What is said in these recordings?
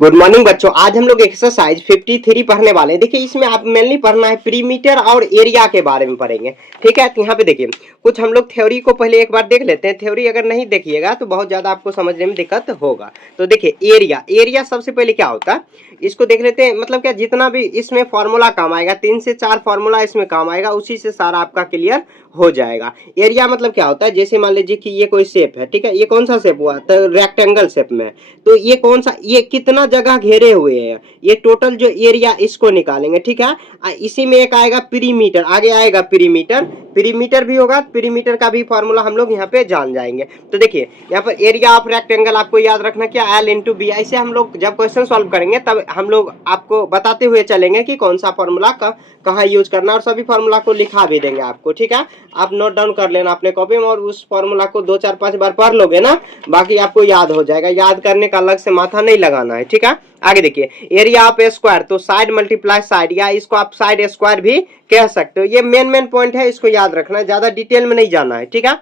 Good morning बच्चों। आज हम लोग एक्सरसाइज 53 पढ़ने वाले हैं। देखिए इसमें आप मेनली पढ़ना है पीरीमीटर और एरिया के बारे में पढ़ेंगे। ठीक है, तो यहाँ पे देखिए कुछ हम लोग थ्योरी को पहले एक बार देख लेते हैं। थ्योरी अगर नहीं देखिएगा तो बहुत ज्यादा आपको समझने में दिक्कत होगा। तो देखिए एरिया, एरिया सबसे पहले क्या होता है इसको देख लेते हैं। मतलब क्या, जितना भी इसमें फॉर्मूला काम आएगा 3 से 4 फॉर्मूला इसमें काम आएगा, उसी से सारा आपका क्लियर हो जाएगा। एरिया मतलब क्या होता है, जैसे मान लीजिए कि ये कोई शेप है, ठीक है, ये कौन सा शेप हुआ तो रेक्टेंगल शेप में है। तो ये कौन सा, ये कितना जगह घेरे हुए हैं, ये टोटल जो एरिया इसको निकालेंगे। ठीक है, इसी में एक आएगा पीरीमीटर, आगे आएगा पीरीमीटर, पीरीमीटर भी होगा, पीरीमीटर का भी फॉर्मूला हम लोग यहाँ पे जान जाएंगे। तो देखिए यहाँ पर एरिया ऑफ रेक्टेंगल आपको याद रखना क्या, एल इंटू बी। ऐसे हम लोग जब क्वेश्चन सॉल्व करेंगे तब हम लोग आपको बताते हुए चलेंगे कि कौन सा फॉर्मूला का कहाँ यूज करना, और सभी फॉर्मूला को लिखा भी देंगे आपको। ठीक है, आप नोट डाउन कर लेना अपने कॉपी में, और उस फॉर्मूला को 2 4 5 बार पढ़ लोगे ना, बाकी आपको याद हो जाएगा। याद करने का अलग से माथा नहीं लगाना है। ठीक है, आगे देखिए एरिया ऑफ ए स्क्वायर, तो साइड मल्टीप्लाई साइड, या इसको आप साइड स्क्वायर भी कह सकते हो। ये मेन पॉइंट है, इसको याद रखना है, ज्यादा डिटेल में नहीं जाना है। ठीक है,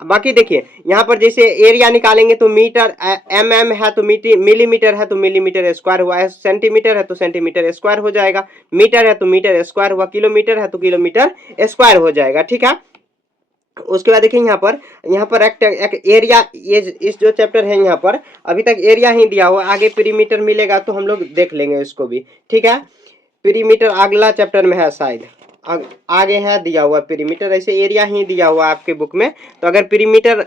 बाकी देखिए यहाँ पर जैसे एरिया निकालेंगे तो मीटर, एम है तो मिलीमीटर है तो मिलीमीटर स्क्वायर हुआ है, सेंटीमीटर है तो सेंटीमीटर स्क्वायर हो जाएगा, मीटर है तो मीटर स्क्वायर हुआ, किलोमीटर है तो किलोमीटर स्क्वायर हो जाएगा। ठीक है, उसके बाद देखिए यहाँ पर एक एरिया, ये इस जो चैप्टर है यहाँ पर अभी तक एरिया ही दिया हुआ, आगे पीरीमीटर मिलेगा तो हम लोग देख लेंगे इसको भी। ठीक है, पीरीमीटर अगला चैप्टर में है शायद, आगे है दिया हुआ पीरीमीटर, ऐसे एरिया ही दिया हुआ आपके बुक में। तो अगर पीरीमीटर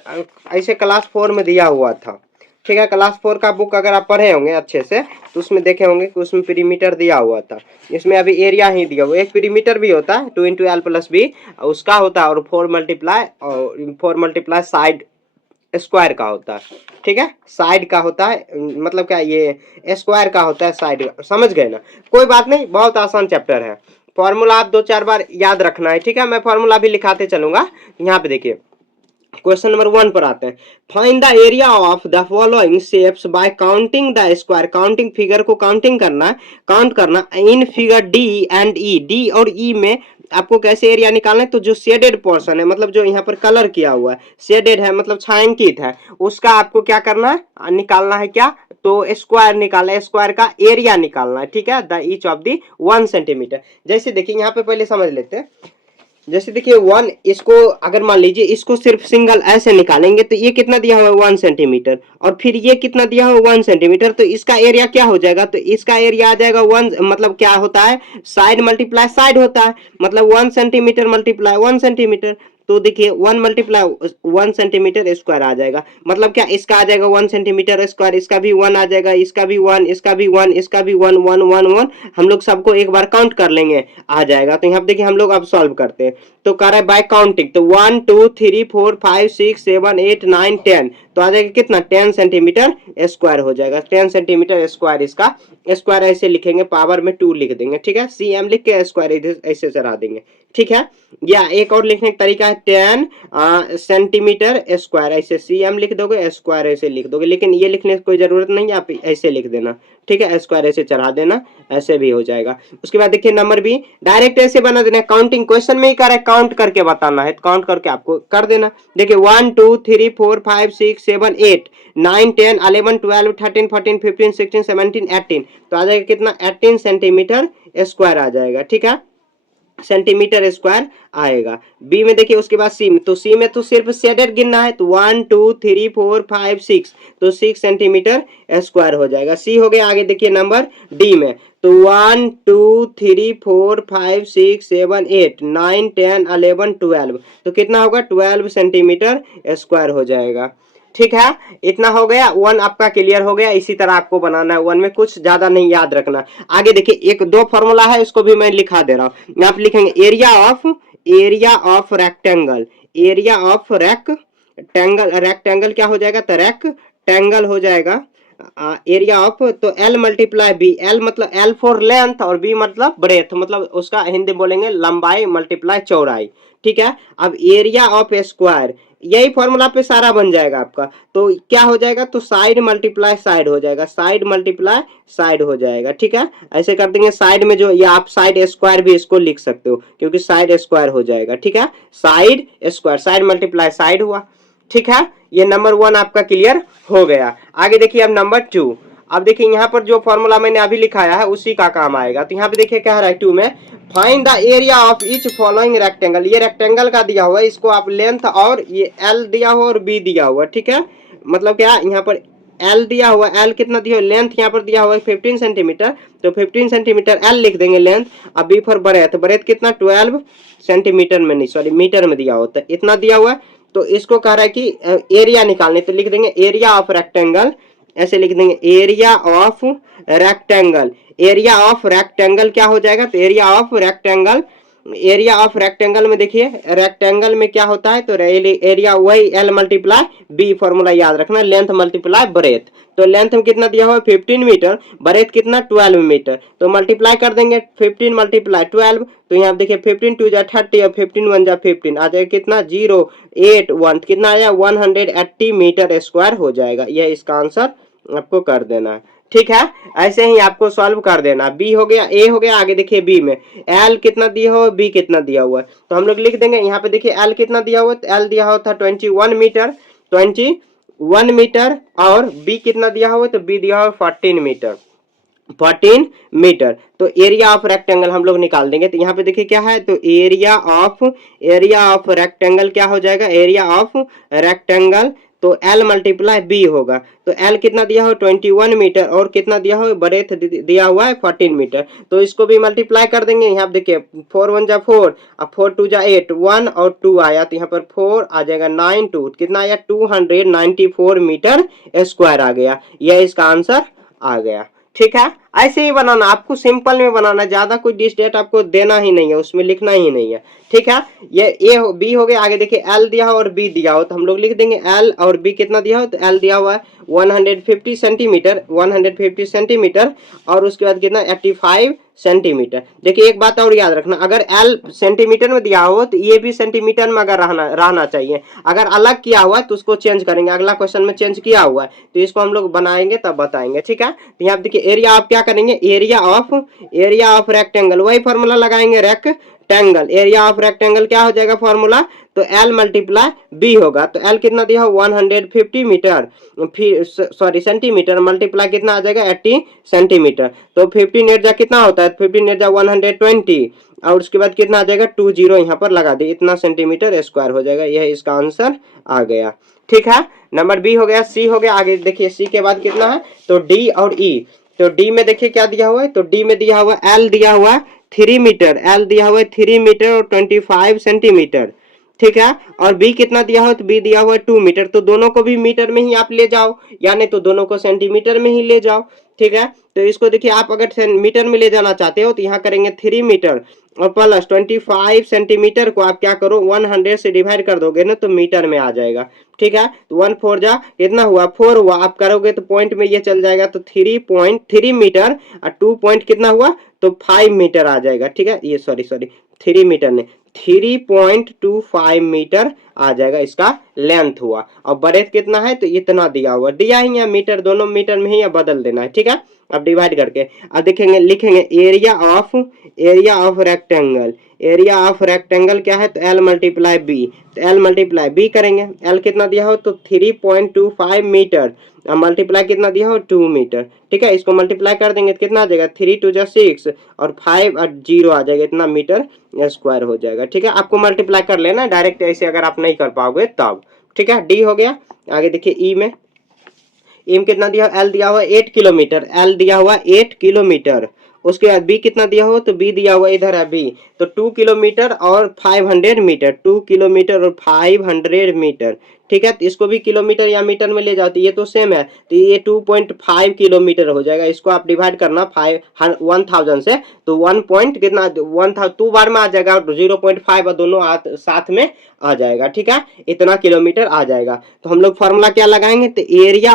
ऐसे क्लास 4 में दिया हुआ था, ठीक है, क्लास 4 का बुक अगर आप पढ़े होंगे अच्छे से तो उसमें देखे होंगे कि उसमें पीरीमीटर दिया हुआ था। इसमें अभी एरिया ही दिया हुआ, एक पीरीमीटर भी होता है 2 इंटू एल प्लस बी उसका होता है, और 4 मल्टीप्लाई साइड स्क्वायर का होता है। ठीक है, साइड का होता है, मतलब क्या ये स्क्वायर का होता है साइड, समझ गए ना। कोई बात नहीं, बहुत आसान चैप्टर है। फॉर्मूला आप 2 4 बार याद रखना है। ठीक है, मैं फॉर्मूला भी लिखाते चलूंगा। यहाँ पे देखिए क्वेश्चन नंबर 1 पर आते हैं। Find the area of the following shapes bye counting the square, counting figure को काउंटिंग करना, काउंट करना in figure D and E. D और ई में आपको कैसे एरिया निकालना है, तो जो शेडेड पोर्शन है, मतलब जो यहाँ पर कलर किया हुआ है, शेडेड है मतलब छायांकित है, उसका आपको क्या करना है, निकालना है क्या, तो स्क्वायर निकालना है, स्क्वायर का एरिया निकालना है। ठीक है, the each of the 1 centimetre. जैसे देखिए यहाँ पे पहले समझ लेते हैं। जैसे देखिए 1, इसको अगर मान लीजिए इसको सिर्फ सिंगल ऐसे निकालेंगे तो ये कितना दिया हुआ है 1 सेंटीमीटर, और फिर ये कितना दिया हुआ 1 सेंटीमीटर, तो इसका एरिया क्या हो जाएगा, तो इसका एरिया आ जाएगा 1, मतलब क्या होता है, साइड मल्टीप्लाई साइड होता है, मतलब 1 सेंटीमीटर मल्टीप्लाई 1 सेंटीमीटर। तो देखिए 1 मल्टीप्लाई 1 सेंटीमीटर स्क्वायर आ जाएगा, मतलब क्या इसका आ जाएगा 1 सेंटीमीटर स्क्वायर, इसका भी 1 आ जाएगा, इसका भी 1, इसका भी 1, इसका भी 1 1 1 1। हम लोग सबको एक बार काउंट कर लेंगे, आ जाएगा। तो यहाँ पे देखिए हम लोग अब सॉल्व करते हैं, तो कर रहा है बाय काउंटिंग, तो 1 2 3 4 5 6 7 8 9 10, तो आ जाएगा कितना 10 सेंटीमीटर स्क्वायर हो जाएगा। 10 सेंटीमीटर स्क्वायर, इसका स्क्वायर ऐसे लिखेंगे, पावर में 2 लिख देंगे। ठीक है, सीएम लिख के स्क्वायर ऐसे चढ़ा देंगे। ठीक है, या एक और लिखने का तरीका है 10 सेंटीमीटर स्क्वायर, ऐसे सीएम लिख दोगे, स्क्वायर ऐसे लिख दोगे, लेकिन ये लिखने की कोई जरूरत नहीं है, आप ऐसे लिख देना। ठीक है, स्क्वायर ऐसे चढ़ा देना, ऐसे भी हो जाएगा। उसके बाद देखिए नंबर भी डायरेक्ट ऐसे बना देना, काउंटिंग क्वेश्चन में ही कर है, काउंट करके बताना है, काउंट करके आपको कर देना। देखिए 1 2 3 4 5 6 7 8 9 10 11 12 13 14 15 16 17 18, तो आ जाएगा कितना 18 सेंटीमीटर स्क्वायर आ जाएगा। ठीक है, सेंटीमीटर स्क्वायर आएगा। बी में देखिए उसके बाद सी में, तो सी में तो सिर्फ शेडेड गिनना है, तो 1 2 3 4 5 6, तो 6 सेंटीमीटर स्क्वायर हो जाएगा। सी हो गया। आगे देखिए नंबर डी में, तो 1 2 3 4 5 6 7 8 9 10 11 12, तो कितना होगा 12 सेंटीमीटर स्क्वायर हो जाएगा। ठीक है, इतना हो गया, 1 आपका क्लियर हो गया। इसी तरह आपको बनाना है, 1 में कुछ ज्यादा नहीं याद रखना। आगे देखिए एक 2 फॉर्मूला है, इसको भी मैं लिखा दे रहा हूं। आप लिखेंगे area of rectangle, area of rectangle, rectangle क्या हो जाएगा, तो रेक्टेंगल हो जाएगा एरिया ऑफ, तो एल मल्टीप्लाई बी, एल मतलब एल फॉर लेंथ और बी मतलब ब्रेथ, मतलब उसका हिंदी बोलेंगे लंबाई मल्टीप्लाई चौड़ाई। ठीक है, अब एरिया ऑफ स्क्वायर, यही फॉर्मूला पे सारा बन जाएगा आपका। तो क्या हो जाएगा, तो साइड मल्टीप्लाई साइड हो जाएगा, साइड मल्टीप्लाई साइड हो जाएगा। ठीक है, ऐसे कर देंगे। साइड में जो, या आप साइड स्क्वायर भी इसको लिख सकते हो, क्योंकि साइड स्क्वायर हो जाएगा। ठीक है, side square, side multiply side हुआ। ठीक है, ये नंबर 1 आपका क्लियर हो गया। आगे देखिए अब नंबर 2, अब देखिए यहाँ पर जो फॉर्मूला मैंने अभी लिखाया है उसी का काम आएगा। तो यहाँ पे देखिए क्या है 2 में, find the area of each following rectangle. ये रेक्टेंगल का दिया हुआ है, इसको आप लेंथ और ये एल दिया हुआ और बी दिया हुआ, ठीक है। मतलब क्या यहाँ पर एल दिया हुआ, एल कितना दिया हुआ, लेंथ यहाँ पर दिया हुआ है 15 सेंटीमीटर, तो 15 सेंटीमीटर एल लिख देंगे लेंथ। अब बी फॉर ब्रेथ, ब्रेथ कितना 12 सेंटीमीटर में, नहीं सॉरी मीटर में दिया होता है, इतना दिया हुआ है। तो इसको कह रहा है कि एरिया निकालने, तो लिख देंगे एरिया ऑफ रेक्टेंगल, ऐसे लिख देंगे area of rectangle. Area of rectangle क्या हो जाएगा, तो area of rectangle, area of rectangle में देखिए रेक्टेंगल में क्या होता है, तो एरिया वही एल मल्टीप्लाई बी, फॉर्मूला याद रखना, लेंथ मल्टीप्लाई ब्रेथ। तो लेंथ में कितना दिया हुआ है 15 मीटर, ब्रेथ कितना 12 मीटर, तो मल्टीप्लाई कर देंगे 15 मल्टीप्लाई 12, तो यहाँ देखिए 15 2 जा 30 और 15 1 जा 15 आ जाएगा कितना 081, कितना आया 180 मीटर स्क्वायर हो जाएगा। यह इसका आंसर आपको कर देना है, ठीक है। ऐसे ही आपको सॉल्व कर देना। बी हो गया, ए हो गया, आगे देखिए बी में एल कितना दिया हुआ, बी कितना दिया हुआ है, तो हम लोग लिख देंगे यहाँ पे देखिए एल कितना दिया हुआ, तो एल दिया हुआ था 21 मीटर, 21 मीटर, और बी कितना दिया हुआ, तो बी दिया हुआ 14 मीटर, 14 मीटर। तो एरिया ऑफ रेक्टेंगल हम लोग निकाल देंगे। तो यहाँ पे देखिए क्या है, तो एरिया ऑफ रेक्टेंगल क्या हो जाएगा, एरिया ऑफ रेक्टेंगल, तो L मल्टीप्लाई बी होगा। तो L कितना दिया हो 21 मीटर, और कितना दिया हो ब्रेथ दिया हुआ है 14 मीटर, तो इसको भी मल्टीप्लाई कर देंगे। यहाँ देखिए 4 1 जा 4, अब 4 2 जा 8, 1 और 2 आया, तो यहाँ पर 4 आ जाएगा 9 2, कितना आया 294 मीटर स्क्वायर आ गया। यह इसका आंसर आ गया, ठीक है। ऐसे ही बनाना, आपको सिंपल में बनाना, ज्यादा कोई डिस्टेट आपको देना ही नहीं है, उसमें लिखना ही नहीं है, ठीक है। ये ए हो, बी हो गया, आगे देखिए एल दिया हो और बी दिया हो, तो हम लोग लिख देंगे एल और बी कितना दिया हो, तो एल दिया हुआ है 150 सेंटीमीटर, 150 सेंटीमीटर, और उसके बाद कितना 85 सेंटीमीटर। देखिए एक बात और याद रखना, अगर एल सेंटीमीटर में दिया हो तो ये भी सेंटीमीटर में अगर रहना चाहिए, अगर अलग किया हुआ है तो उसको चेंज करेंगे, अगला क्वेश्चन में चेंज किया हुआ है तो इसको हम लोग बनाएंगे तब बताएंगे, ठीक है। तो यहाँ देखिए एरिया आप क्या करेंगे, एरिया ऑफ रेक्टेंगल, वही फॉर्मूला लगाएंगे, रेक्टेंगल, एरिया ऑफ रेक्टेंगल क्या हो जाएगा फॉर्मूला, तो L मल्टीप्लाई बी होगा। तो L कितना दिया हो 150 मीटर, फिर सॉरी सेंटीमीटर, मल्टीप्लाई कितना आ जाएगा 80 सेंटीमीटर, तो 15 एट जा कितना होता है, 15 एट जा 120, और उसके बाद कितना आ जाएगा 20 यहाँ पर लगा दे, इतना सेंटीमीटर स्क्वायर हो जाएगा। यह इसका आंसर आ गया, ठीक है। नंबर बी हो गया, सी हो गया, आगे देखिए सी के बाद कितना है, तो डी और ई। तो डी में देखिए क्या दिया हुआ है, तो डी में दिया हुआ एल दिया हुआ है 3 मीटर, एल दिया हुआ है 3 मीटर और 25 सेंटीमीटर, ठीक है। और बी कितना दिया हो, तो बी दिया हुआ है 2 मीटर, तो दोनों को भी मीटर में ही आप ले जाओ, यानी तो दोनों को सेंटीमीटर में ही ले जाओ, ठीक है। तो इसको देखिए आप अगर मीटर में ले जाना चाहते हो तो यहाँ करेंगे 3 मीटर और प्लस 25 सेंटीमीटर को आप क्या करो 100 से डिवाइड कर दोगे ना, तो मीटर में आ जाएगा, ठीक है। तो 1 4 जा कितना हुआ 4 हुआ, आप करोगे तो पॉइंट में ये चल जाएगा, तो 3.3 मीटर और 2 पॉइंट कितना हुआ, तो 5 मीटर आ जाएगा, ठीक है। ये सॉरी 3 मीटर ने 3.25 मीटर आ जाएगा, इसका लेंथ हुआ। और ब्रेथ कितना है, तो इतना दिया हुआ, दिया ही है मीटर, दोनों मीटर में ही बदल देना है, ठीक है। अब डिवाइड करके अब देखेंगे, लिखेंगे area of rectangle, area of rectangle क्या है, तो L मल्टीप्लाई बी, तो L मल्टीप्लाई बी करेंगे, L कितना दिया हो, तो 3.25 मीटर, मल्टीप्लाई कितना दिया हो 2 मीटर, ठीक है। इसको मल्टीप्लाई कर देंगे तो कितना आ जाएगा 3 2 जा 6 और 5 और 0 आ जाएगा, इतना मीटर स्क्वायर हो जाएगा, ठीक है। आपको मल्टीप्लाई कर लेना डायरेक्ट, ऐसे अगर आप नहीं कर पाओगे तब, ठीक है। डी हो गया, आगे देखिए ई में कितना दिया, एल दिया हुआ 8 किलोमीटर, एल दिया हुआ 8 किलोमीटर, उसके बाद बी कितना दिया हो, तो बी दिया हुआ इधर है बी, तो 2 किलोमीटर और 500 मीटर, 2 किलोमीटर और 500 मीटर, ठीक है। तो इसको भी किलोमीटर या मीटर में ले जाओ तो ये तो सेम है, तो ये 2.5 किलोमीटर हो जाएगा। इसको आप डिवाइड करना 1000 से, तो 1 पॉइंट कितना 1000 2 बार में आ जाएगा, 0.5 और दोनों साथ में आ जाएगा, ठीक है। इतना किलोमीटर आ जाएगा। तो हम लोग फॉर्मूला क्या लगाएंगे, तो एरिया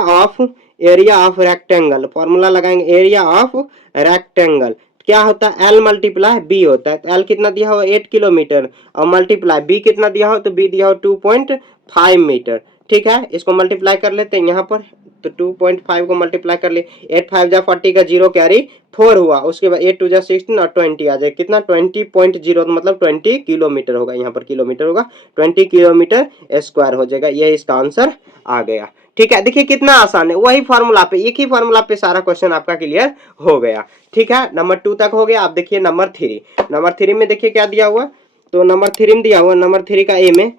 ऑफ रेक्टेंगल, फॉर्मूला लगाएंगे एरिया ऑफ रेक्टेंगल क्या होता है, L मल्टीप्लाई बी होता है। तो L कितना दिया हो 8 किलोमीटर और मल्टीप्लाई बी कितना दिया हो, तो बी दिया हो 2.5 मीटर, ठीक है। इसको मल्टीप्लाई कर लेते हैं यहाँ पर, तो 2.5 को मल्टीप्लाई कर ले, 8 5 जा 40 का 0 कैरी 4 हुआ, उसके बाद 8 2 जा 16 और 20 आ जाए, कितना 20.0, मतलब 20 किलोमीटर होगा, यहाँ पर किलोमीटर होगा, 20 किलोमीटर स्क्वायर हो जाएगा। ये इसका आंसर आ गया, ठीक है, देखिए कितना आसान है, वही फॉर्मूला पे, एक ही फॉर्मूला पे सारा क्वेश्चन आपका क्लियर हो गया। ठीक है, नंबर 2 तक हो गया। आप देखिए नंबर 3, नंबर 3 में देखिए क्या दिया हुआ, तो नंबर 3 में दिया हुआ, नंबर 3 का ए में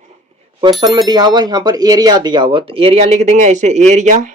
क्वेश्चन में दिया हुआ, यहाँ पर एरिया दिया हुआ, तो एरिया लिख देंगे ऐसे, एरिया,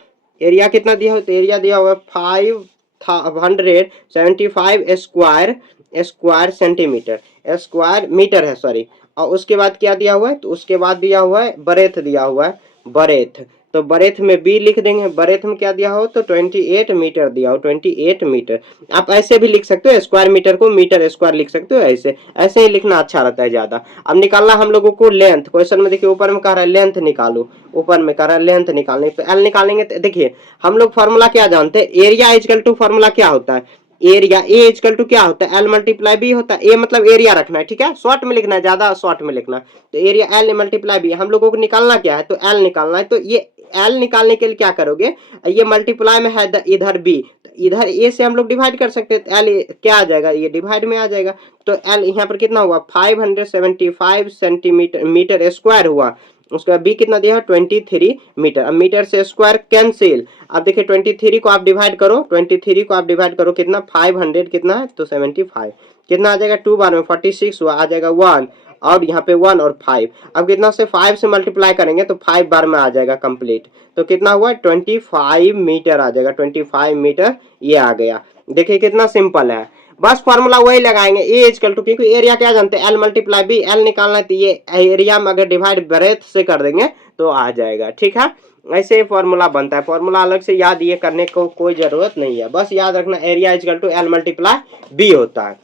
एरिया कितना दिया हुआ, तो एरिया दिया हुआ 575 square square centimetre, square metre है सॉरी। और उसके बाद क्या दिया हुआ है, तो उसके बाद दिया हुआ है बरेथ दिया हुआ है, बरेथ, तो बरेथ में बी लिख देंगे, बरेथ में क्या दिया हो, तो 28 मीटर दिया हो, 28 मीटर। आप ऐसे भी लिख सकते हो, स्क्वायर मीटर को मीटर स्क्वायर लिख सकते हो, ऐसे ऐसे ही लिखना अच्छा रहता है ज्यादा। अब निकालना हम लोगों को लेंथ, क्वेश्चन में देखिए ऊपर में कह रहा है लेंथ निकालो, ऊपर में कह रहा है लेंथ निकालने, तो एल निकालेंगे। तो देखिए हम लोग फॉर्मूला क्या जानते हैं, एरिया इजकल टू फॉर्मूला क्या होता है, एरिया ए इजकल टू क्या होता है, एल मल्टीप्लाई बी होता है, ए मतलब एरिया रखना है, ठीक है, शॉर्ट में लिखना है, ज्यादा शॉर्ट में लिखना है, तो एरिया एल मल्टीप्लाई बी, हम लोगों को निकालना क्या है, तो एल निकालना है। तो ये एल निकालने के लिए क्या करोगे, ये मल्टीप्लाई में है इधर बी, तो इधर ए से हम लोग डिवाइड कर सकते हैं, तो एल क्या आ जाएगा, ये डिवाइड में आ जाएगा, तो एल यहाँ पर कितना हुआ 575 सेंटीमीटर मीटर स्क्वायर हुआ। उसका बी कितना दिया है 23 मीटर। अब मीटर से स्क्वायर कैंसिल, अब देखिए 23 को आप डिवाइड करो, 23 को आप डिवाइड करो कितना 500 कितना है, तो 75 कितना आ जाएगा, 2 बार में 46 हुआ, आ जाएगा 1, और यहाँ पे 1 और 5, अब कितना से 5 से मल्टीप्लाई करेंगे तो 5 बार में आ जाएगा कंप्लीट, तो कितना हुआ 25 मीटर आ जाएगा, 25 मीटर ये आ गया। देखिए कितना सिंपल है, बस फॉर्मूला वही लगाएंगे, ए इजकल टू, क्योंकि एरिया क्या जानते हैं एल मल्टीप्लाई बी, एल निकालना है तो ये एरिया में अगर डिवाइड ब्रेथ से कर देंगे तो आ जाएगा। ठीक है, ऐसे फॉर्मूला बनता है, फॉर्मूला अलग से याद ये करने को कोई जरूरत नहीं है, बस याद रखना area equal to L multiply B होता है।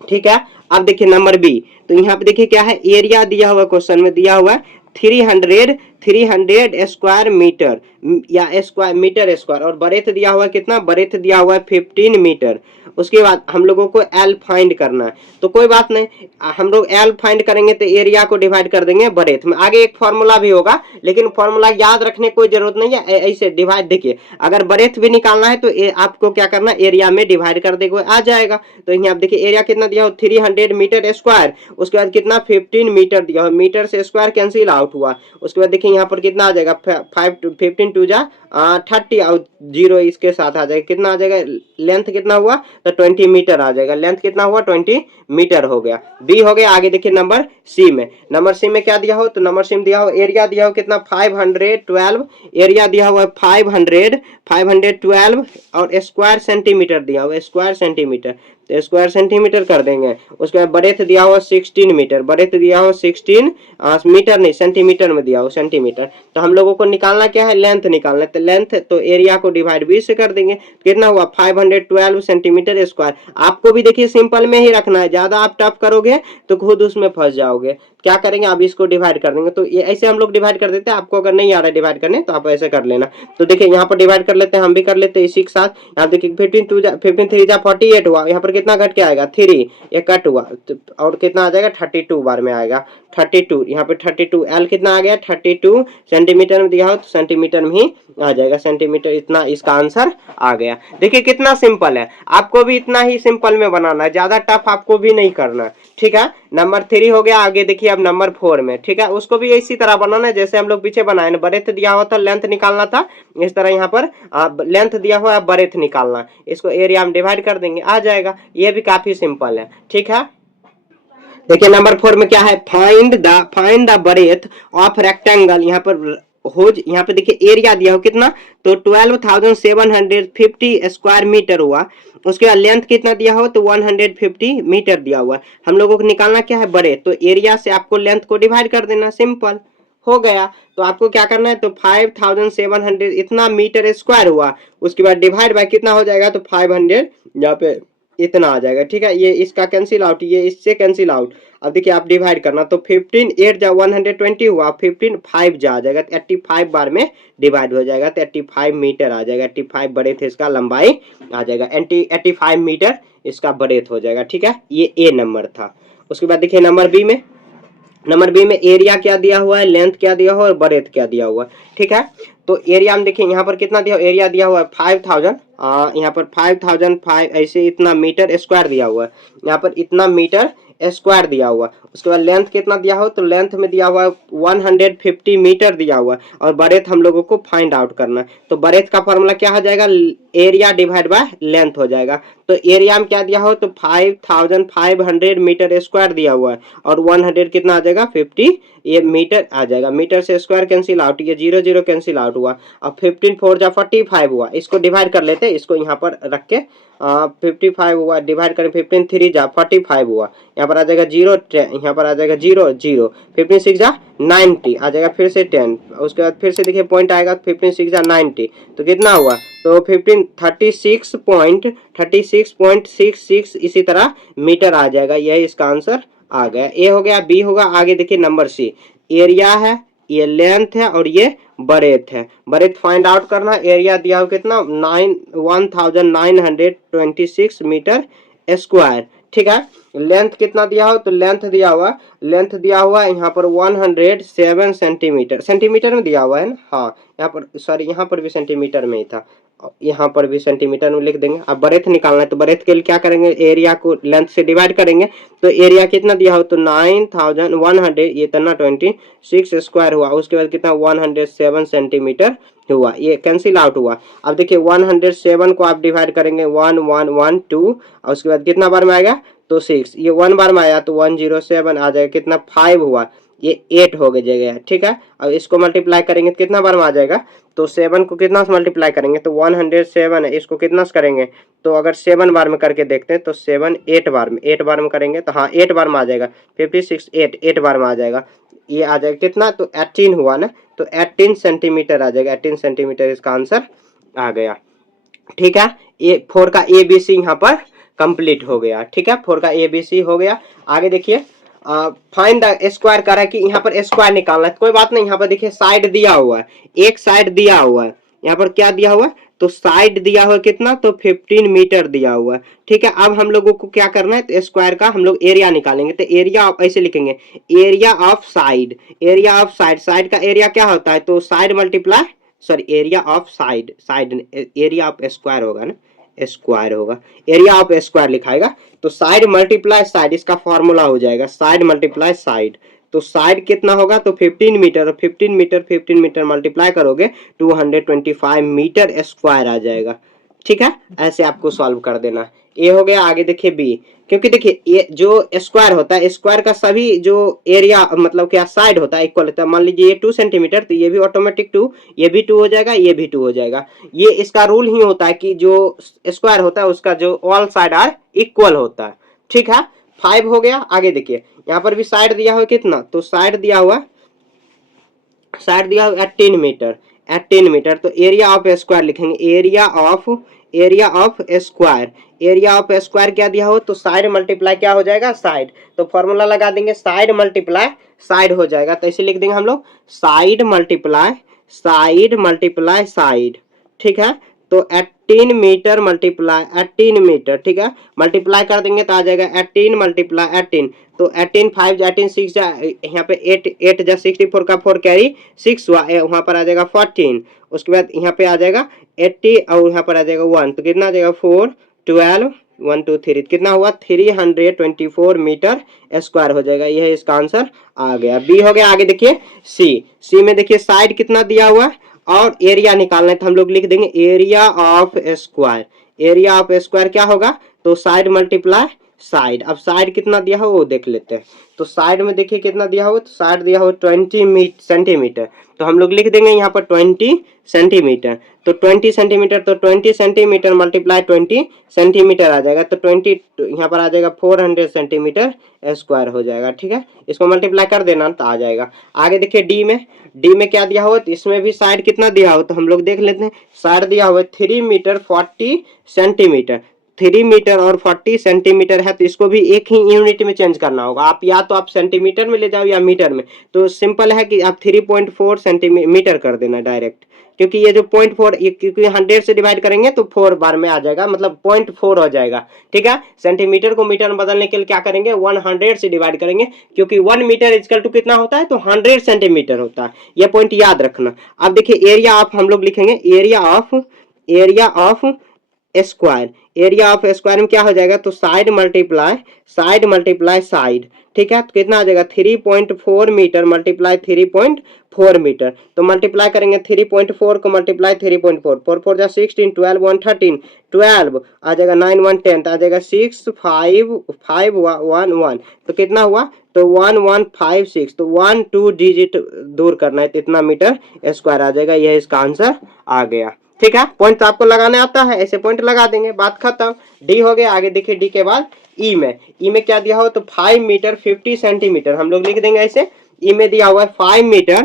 ठीक है, अब देखिए नंबर बी, तो यहाँ पे देखिए क्या है, एरिया दिया हुआ क्वेश्चन में दिया हुआ है 300 स्क्वायर मीटर या स्क्वायर मीटर स्क्वायर, और बरेथ दिया हुआ है कितना, बरेथ दिया हुआ है 15 मीटर। उसके बाद हम लोगों को एल फाइंड करना है, तो कोई बात नहीं, हम लोग एल फाइंड करेंगे तो एरिया को डिवाइड कर देंगे बरेथ में, आगे एक फॉर्मूला भी होगा, लेकिन फॉर्मूला याद रखने कोई जरूरत नहीं है, ऐसे डिवाइड, देखिए अगर बरेथ भी निकालना है तो आपको क्या करना, एरिया में डिवाइड कर देंगे आ जाएगा। तो यहाँ आप देखिए एरिया कितना दिया हो 300 मीटर स्क्वायर, उसके बाद कितना 15 मीटर दिया हो, मीटर से स्क्वायर कैंसिल आउट हुआ, उसके बाद देखिए यहाँ पर कितना आ जाएगा 15 टू जा 30 और 0 इसके साथ आ जाएगा, कितना आ जाएगा, लेंथ कितना हुआ, तो 20 मीटर आ जाएगा, लेंथ कितना हुआ 20 मीटर हो गया, बी हो गया। आगे देखिए नंबर सी में, नंबर सी में क्या दिया हो, तो नंबर सी में दिया हो एरिया दिया हो कितना 512, एरिया दिया हुआ है 512 और स्क्वायर सेंटीमीटर दिया हुआ, स्क्वायर सेंटीमीटर, तो स्क्वायर सेंटीमीटर कर देंगे। उसके बाद बरेथ दिया हुआ 16 मीटर, बरेथ दिया हुआ 16 मीटर नहीं सेंटीमीटर में दिया हुआ, सेंटीमीटर। तो हम लोगों को निकालना क्या है, लेंथ निकालना है, तो लेंथ तो एरिया को डिवाइड 20 से कर देंगे, कितना हुआ 512 सेंटीमीटर स्क्वायर। आपको भी देखिए सिंपल में ही रखना है, ज्यादा आप टफ करोगे तो खुद उसमें फंस जाओगे। क्या करेंगे, आप इसको डिवाइड कर देंगे, तो ये ऐसे हम लोग डिवाइड कर देते हैं, आपको अगर नहीं आ रहा है डिवाइड करने तो आप ऐसे कर लेना। तो देखिए यहाँ पर डिवाइड कर लेते हैं, हम भी कर लेते हैं इसी के साथ। यहाँ देखिए 15 3 48 हुआ, यहाँ पर कितना घट के आएगा 3, ये कट हुआ, और कितना आ जाएगा 32 बार में आएगा, 32, यहाँ पे 32, एल कितना आ गया 32 सेंटीमीटर में दिया हो तो सेंटीमीटर में ही आ जाएगा, सेंटीमीटर, इतना इसका आंसर आ गया। देखिए कितना सिंपल है, आपको भी इतना ही सिंपल में बनाना है, ज्यादा टफ आपको भी नहीं करना। ठीक है, नंबर 3 हो गया। आगे देखिए अब नंबर 4 में, ठीक है, उसको भी इसी तरह बनाना है जैसे हम लोग पीछे बनाए, बरेथ दिया हुआ था, लेंथ निकालना था, इस तरह यहाँ पर लेंथ दिया हुआ है, बरेथ निकालना, इसको एरिया में डिवाइड कर देंगे आ जाएगा, ये भी काफी सिंपल है। ठीक है, देखिए नंबर 4 में क्या है, फाइंड द बरेथ ऑफ रेक्टेंगल, यहाँ पर होज, यहाँ पे देखिए एरिया दिया हो कितना, तो 12,750 स्क्वायर मीटर हुआ। उसके बाद लेंथ कितना दिया हो, तो 150 मीटर दिया हुआ। हम लोगों को निकालना क्या है बरेथ, तो एरिया से आपको लेंथ को डिवाइड कर देना, सिंपल हो गया। तो आपको क्या करना है, तो 5,700 इतना मीटर स्क्वायर हुआ, उसके बाद डिवाइड बाय कितना हो जाएगा, तो 500 यहाँ पे इतना आ जाएगा। ठीक है, ये इसका कैंसिल आउट, ये इससे कैंसिल आउट। अब देखिए आप डिवाइड करना, तो 15 8 जा 120 हुआ, 15 5 जा आ जाएगा, 85 बार में डिवाइड हो जाएगा, तो 85 मीटर आ जाएगा, 85 बड़े थे इसका लंबाई आ जाएगा, 85 मीटर इसका बरेथ हो जाएगा। ठीक है, ये ए नंबर था। उसके बाद देखिए नंबर बी में, नंबर बी में एरिया क्या दिया हुआ है, लेंथ क्या दिया हुआ है और बरेथ क्या दिया हुआ है। ठीक है, तो एरिया में देखिए यहाँ पर कितना दिया, एरिया दिया हुआ है 5000 यहाँ पर 5005 ऐसे इतना मीटर स्क्वायर दिया हुआ है, यहाँ पर इतना मीटर स्क्वायर दिया हुआ। उसके बाद लेंथ कितना दिया हो, तो लेंथ में दिया हुआ है 150 मीटर दिया हुआ है, और बरेथ हम लोगों को फाइंड आउट करना है। तो बरेथ का फॉर्मूला क्या हो जाएगा, एरिया डिवाइड बाय लेंथ हो जाएगा। तो एरिया में क्या दिया हो, तो 5500 मीटर स्क्वायर दिया हुआ है, और 100 कितना आ जाएगा 50, ये मीटर आ जाएगा। मीटर से स्क्वायर कैंसिल आउट, ये 0 0 कैंसिल आउट हुआ। अब 15 4 जा 45 हुआ, इसको डिवाइड कर लेते हैं, इसको यहाँ पर रख के 55 हुआ, डिवाइड करें 15 3 जा 45 हुआ, यहाँ पर आ जाएगा 0 यहाँ पर आ जाएगा 0 0, 15 6 जा 90 आ जाएगा, फिर से 10, उसके बाद फिर से देखिए पॉइंट आएगा 15 6 जा 90, तो कितना हुआ, तो 15 36.66 इसी तरह मीटर आ जाएगा। यही इसका आंसर आ गया। ए हो गया, बी होगा। आगे देखिए नंबर सी, एरिया है, ये लेंथ है और ये बरेथ है। बरेथ फाइंड आउट करना, एरिया दिया हो कितना 1926 मीटर स्क्वायर, ठीक है। लेंथ कितना दिया हो, तो लेंथ दिया हुआ यहाँ पर 107 सेंटीमीटर, सेंटीमीटर में दिया हुआ है ना, हाँ यहाँ पर सॉरी, यहाँ पर भी सेंटीमीटर में ही था, यहाँ पर भी सेंटीमीटर में लिख देंगे। अब बरेथ निकालना है, तो बरेथ के लिए क्या करेंगे, एरिया को लेंथ से डिवाइड करेंगे। तो एरिया कितना दिया हो, तो 9100, ये इतना 26 स्क्वायर हुआ, उसके बाद कितना 107 सेंटीमीटर हुआ, ये कैंसिल आउट हुआ। अब देखिए 107 को आप डिवाइड करेंगे 1112, और उसके बाद कितना बार में आएगा, तो 6, ये 1 बार में आया तो 107 आ जाएगा, कितना 5 हुआ, ये 8 हो गया, ठीक है। अब इसको मल्टीप्लाई करेंगे तो कितना बार में आ जाएगा, तो 7 को कितना से मल्टीप्लाई करेंगे, तो 107 है, इसको कितना से करेंगे, तो अगर 7 बार में करके देखते हैं तो 7 8 बार में, 8 बार में करेंगे तो हाँ 8 बार में आ जाएगा, 56 8 बार में आ जाएगा, ये आ जाएगा कितना, तो 18 हुआ ना, तो 18 सेंटीमीटर आ जाएगा, 18 सेंटीमीटर इसका आंसर आ गया, ठीक है। ये 4 का ABC यहाँ पर कंप्लीट हो गया, ठीक है, 4 का ABC हो गया। आगे देखिए फाइंड द स्क्वायर कर रहा है कि यहाँ पर स्क्वायर निकालना है, कोई बात नहीं। यहाँ पर देखिए साइड दिया हुआ है, एक साइड दिया हुआ है, यहाँ पर क्या दिया हुआ है, तो साइड दिया हुआ है कितना, तो 15 मीटर दिया हुआ है, ठीक है। अब हम लोगों को क्या करना है, तो स्क्वायर का हम लोग एरिया निकालेंगे। तो एरिया ऐसे लिखेंगे, area of side, area of side, side का एरिया क्या होता है, तो side multiply sorry area of side, side area of square होगा ना, स्क्वायर होगा, एरिया ऑफ स्क्वायर लिखाएगा। तो साइड मल्टीप्लाई साइड, इसका फॉर्मूला हो जाएगा साइड मल्टीप्लाई साइड। तो साइड कितना होगा, तो 15 मीटर, 15 मीटर मल्टीप्लाई करोगे 225 मीटर स्क्वायर आ जाएगा, ठीक है। ऐसे आपको सॉल्व कर देना। ए हो गया। आगे देखिए बी, क्योंकि देखिए ये जो स्क्वायर होता है, स्क्वायर का सभी जो एरिया मतलब क्या साइड होता है इक्वल होता है। मान लीजिए ये 2 सेंटीमीटर, तो ये भी ऑटोमेटिक 2, ये भी 2 हो जाएगा, ये भी 2 हो जाएगा। ये इसका रूल ही होता है कि जो स्क्वायर होता है उसका जो ऑल साइड आर इक्वल होता है, ठीक है। 5 हो गया। आगे देखिए यहाँ पर भी साइड दिया हुआ कितना, तो साइड दिया हुआ 18 मीटर, 18 मीटर। तो एरिया ऑफ स्क्वायर लिखेंगे, area of square, area of square क्या दिया हो, तो साइड मल्टीप्लाई क्या हो जाएगा, साइड। तो फॉर्मूला लगा देंगे, साइड मल्टीप्लाई साइड हो जाएगा। तो इसे लिख देंगे हम लोग साइड मल्टीप्लाई साइड, ठीक है। तो 18 मीटर मल्टीप्लाई 18 मीटर, ठीक है, मल्टीप्लाई कर देंगे तो आ जाएगा 18 मल्टीप्लाई 18। तो 18 5 18 6 यहाँ पे 8 जा 64 का 4 कैरी 6 हुआ, वहाँ पर आ जाएगा 14। उसके बाद यहाँ पे आ जाएगा 80 और यहाँ पर आ जाएगा 1, तो कितना आ जाएगा 4 12 1 2 3, कितना हुआ 324 मीटर स्क्वायर हो जाएगा। यह इसका आंसर आ गया। बी हो गया। आगे देखिए सी में देखिए साइड कितना दिया हुआ है और एरिया निकालना है, तो हम लोग लिख देंगे area of square. Area of square क्या होगा, तो साइड मल्टीप्लाई साइड। अब साइड कितना दिया हो वो देख लेते हैं। तो साइड में देखिए कितना दिया हो, तो साइड दिया हो 20 सेंटीमीटर, तो हम लोग लिख देंगे यहाँ पर 20 सेंटीमीटर। तो 20 सेंटीमीटर, तो 20 सेंटीमीटर मल्टीप्लाई 20 सेंटीमीटर आ जाएगा। तो 20 यहाँ पर आ जाएगा 400 सेंटीमीटर स्क्वायर हो जाएगा, ठीक है। इसको मल्टीप्लाई कर देना तो आ जाएगा। आगे देखिए डी में क्या दिया हुआ, तो इसमें भी साइड कितना दिया हो, तो हम लोग देख लेते हैं। साइड दिया हुआ 3 मीटर 40 सेंटीमीटर, 3 मीटर और 40 सेंटीमीटर है, तो इसको भी एक ही यूनिट में चेंज करना होगा। आप या तो आप सेंटीमीटर में ले जाओ या मीटर में, तो सिंपल है कि आप 3.4 सेंटीमीटर कर देना डायरेक्ट, क्योंकि ये जो 0.4 क्योंकि 100 से डिवाइड करेंगे तो 4 बार में आ जाएगा, मतलब 0.4 हो जाएगा, ठीक है। सेंटीमीटर को मीटर में बदलने के लिए क्या करेंगे, 100 से डिवाइड करेंगे, क्योंकि 1 मीटर इक्वल टू कितना होता है, तो 100 सेंटीमीटर होता है। यह पॉइंट याद रखना। अब देखिए एरिया ऑफ हम लोग लिखेंगे, area of square, area of square में क्या हो जाएगा, तो साइड मल्टीप्लाई साइड, ठीक है। तो कितना आ जाएगा 3.4 मीटर मल्टीप्लाई 3.4 मीटर। तो मल्टीप्लाई करेंगे 3.4 को मल्टीप्लाई 3.4, 4 4 जा 16, 12 1 13, 12 आ जाएगा 9 1 10, तो आ जाएगा 6 5 5 1 1, तो कितना हुआ, तो 1156। तो 1 2 डिजिट दूर करना है तो इतना मीटर स्क्वायर आ जाएगा। यह इसका आंसर आ गया, ठीक है। पॉइंट तो आपको लगाने आता है, ऐसे पॉइंट लगा देंगे, बात खत्म। डी हो गया। आगे देखिए डी के बाद ई में क्या दिया हो, तो 5 मीटर 50 सेंटीमीटर हम लोग लिख देंगे ऐसे। ई में दिया हुआ है 5 मीटर,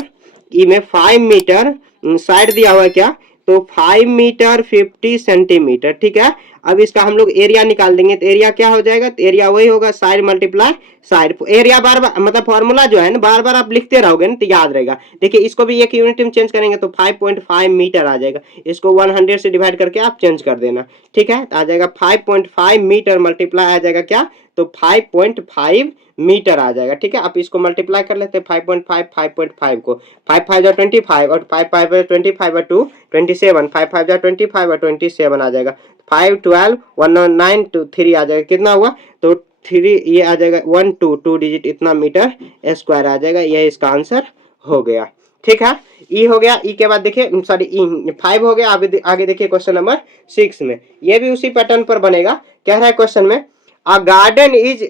ई में 5 मीटर, साइड दिया हुआ है क्या, तो 5 मीटर 50 सेंटीमीटर, ठीक है। अब इसका हम लोग एरिया निकाल देंगे, तो एरिया क्या हो जाएगा, तो एरिया वही होगा साइड मल्टीप्लाई साइड। एरिया बार बार मतलब फॉर्मूला जो है ना बार बार आप लिखते रहोगे ना तो याद रहेगा। देखिए इसको भी एक यूनिट में चेंज करेंगे तो 5.5 मीटर आ जाएगा, इसको 100 से डिवाइड करके आप चेंज कर देना, ठीक है। तो आ जाएगा 5.5 मीटर मल्टीप्लाई आ जाएगा क्या, तो 5.5 मीटर आ जाएगा, ठीक है। आप इसको मल्टीप्लाई कर लेते हैं 5.5 5.5 को, 5 5 जा 25 और 5 5 25 और 2 27, 5 5 जा 25 और 27 आ जाएगा, 5 12 109 2 3 आ जाएगा, कितना हुआ, तो 3 ये आ जाएगा 1 2 2 डिजिट इतना मीटर स्क्वायर आ जाएगा। यह इसका आंसर हो गया, ठीक है। ई हो गया। ई के बाद देखिए सॉरी ई 5 हो गया। आगे देखिए क्वेश्चन नंबर 6 में, ये भी उसी पैटर्न पर बनेगा। कह रहा है क्वेश्चन में, अ गार्डन इज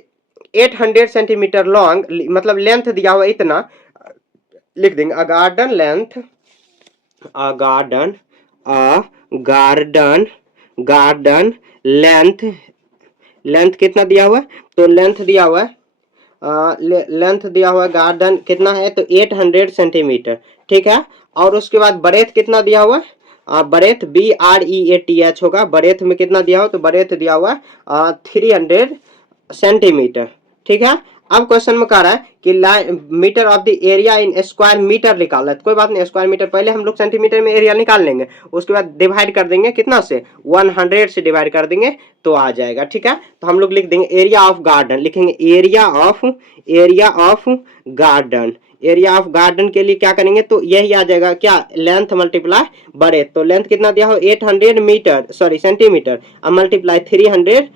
800 सेंटीमीटर लॉन्ग, मतलब लेंथ दिया हुआ इतना, लिख देंगे अ गार्डन लेंथ, अ गार्डन गार्डन लेंथ, लेंथ कितना दिया हुआ है, तो लेंथ दिया हुआ है लेंथ दिया हुआ है गार्डन कितना है, तो 800 सेंटीमीटर, ठीक है। और उसके बाद ब्रेथ कितना दिया हुआ है, ब्रेथ BREATH होगा, ब्रेथ में कितना दिया हो, तो ब्रेथ दिया हुआ है 300 सेंटीमीटर, ठीक है। अब क्वेश्चन में कह रहा है कि metre of the area in square metre निकालना है, तो कोई बात नहीं, स्क्वायर मीटर पहले हम लोग सेंटीमीटर में एरिया निकाल लेंगे, उसके बाद डिवाइड कर देंगे कितना से, 100 से डिवाइड कर देंगे तो आ जाएगा, ठीक है। तो हम लोग लिख देंगे एरिया ऑफ गार्डन, लिखेंगे area of garden, area of garden के लिए क्या करेंगे, तो यही आ जाएगा क्या, लेंथ मल्टीप्लाई ब्रेथ। तो लेंथ कितना दिया हो 800 मीटर सॉरी सेंटीमीटर, अब मल्टीप्लाई 300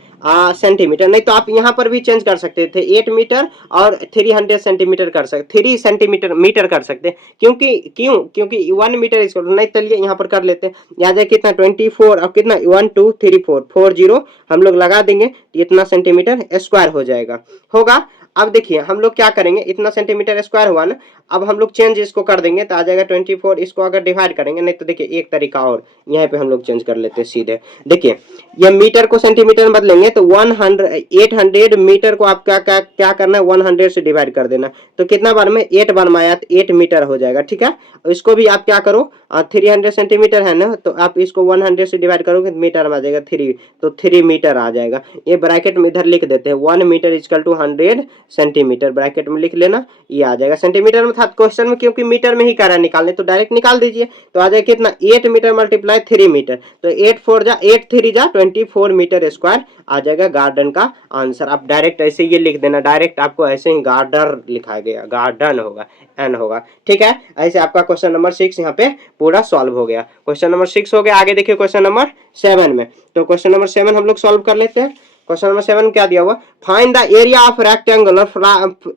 सेंटीमीटर। नहीं तो आप यहाँ पर भी चेंज कर सकते थे, 8 मीटर और 300 सेंटीमीटर कर सकते, 3 सेंटीमीटर मीटर कर सकते, क्योंकि 1 मीटर इसको नहीं, चलिए यहाँ पर कर लेते हैं। यहाँ जाए कितना 24 और कितना 1 2 3 4 40 हम लोग लगा देंगे, इतना सेंटीमीटर स्क्वायर हो जाएगा होगा। अब देखिए हम लोग क्या करेंगे, इतना सेंटीमीटर स्क्वायर हुआ ना, अब हम लोग चेंज इसको कर देंगे तो आ जाएगा 24, इसको अगर डिवाइड करेंगे, नहीं तो देखिए एक तरीका और यहाँ पे हम लोग चेंज कर लेते हैं सीधे। देखिए ये मीटर को सेंटीमीटर में बदलेंगे तो 800 मीटर को आप क्या करना है, 100 से डिवाइड कर देना, तो कितना बार में 8 बार में आया तो 8 मीटर हो जाएगा, ठीक है। इसको भी आप क्या करो, 300 सेंटीमीटर है ना, तो आप इसको 100 से डिवाइड करोगे मीटर में आ जाएगा 3, तो 3 मीटर आ जाएगा। ये ब्रैकेट में इधर लिख देते हैं 1 metre equal to 100 centimetre, bracket में लिख लेना, ये आ जाएगा। सेंटीमीटर में था क्वेश्चन में, क्योंकि मीटर में ही कह रहा है निकालने, तो डायरेक्ट निकाल दीजिए, तो आ जाएगा कितना 8 मीटर मल्टीप्लाई 3 मीटर, तो 8 4 जा 8 3 जा 24 मीटर स्क्वायर आ जाएगा गार्डन का आंसर। आप डायरेक्ट ऐसे ये लिख देना, डायरेक्ट आपको ऐसे ही गार्डन लिखा गया, गार्डन होगा, एन होगा, ठीक है। ऐसे आपका क्वेश्चन नंबर 6 यहाँ पे पूरा सॉल्व हो गया। क्वेश्चन नंबर 6 हो गया। आगे देखिए क्वेश्चन नंबर 7 में, तो क्वेश्चन नंबर 7 हम लोग सॉल्व कर लेते हैं। क्वेश्चन नंबर 7 क्या दिया हुआ, find the area of rectangular,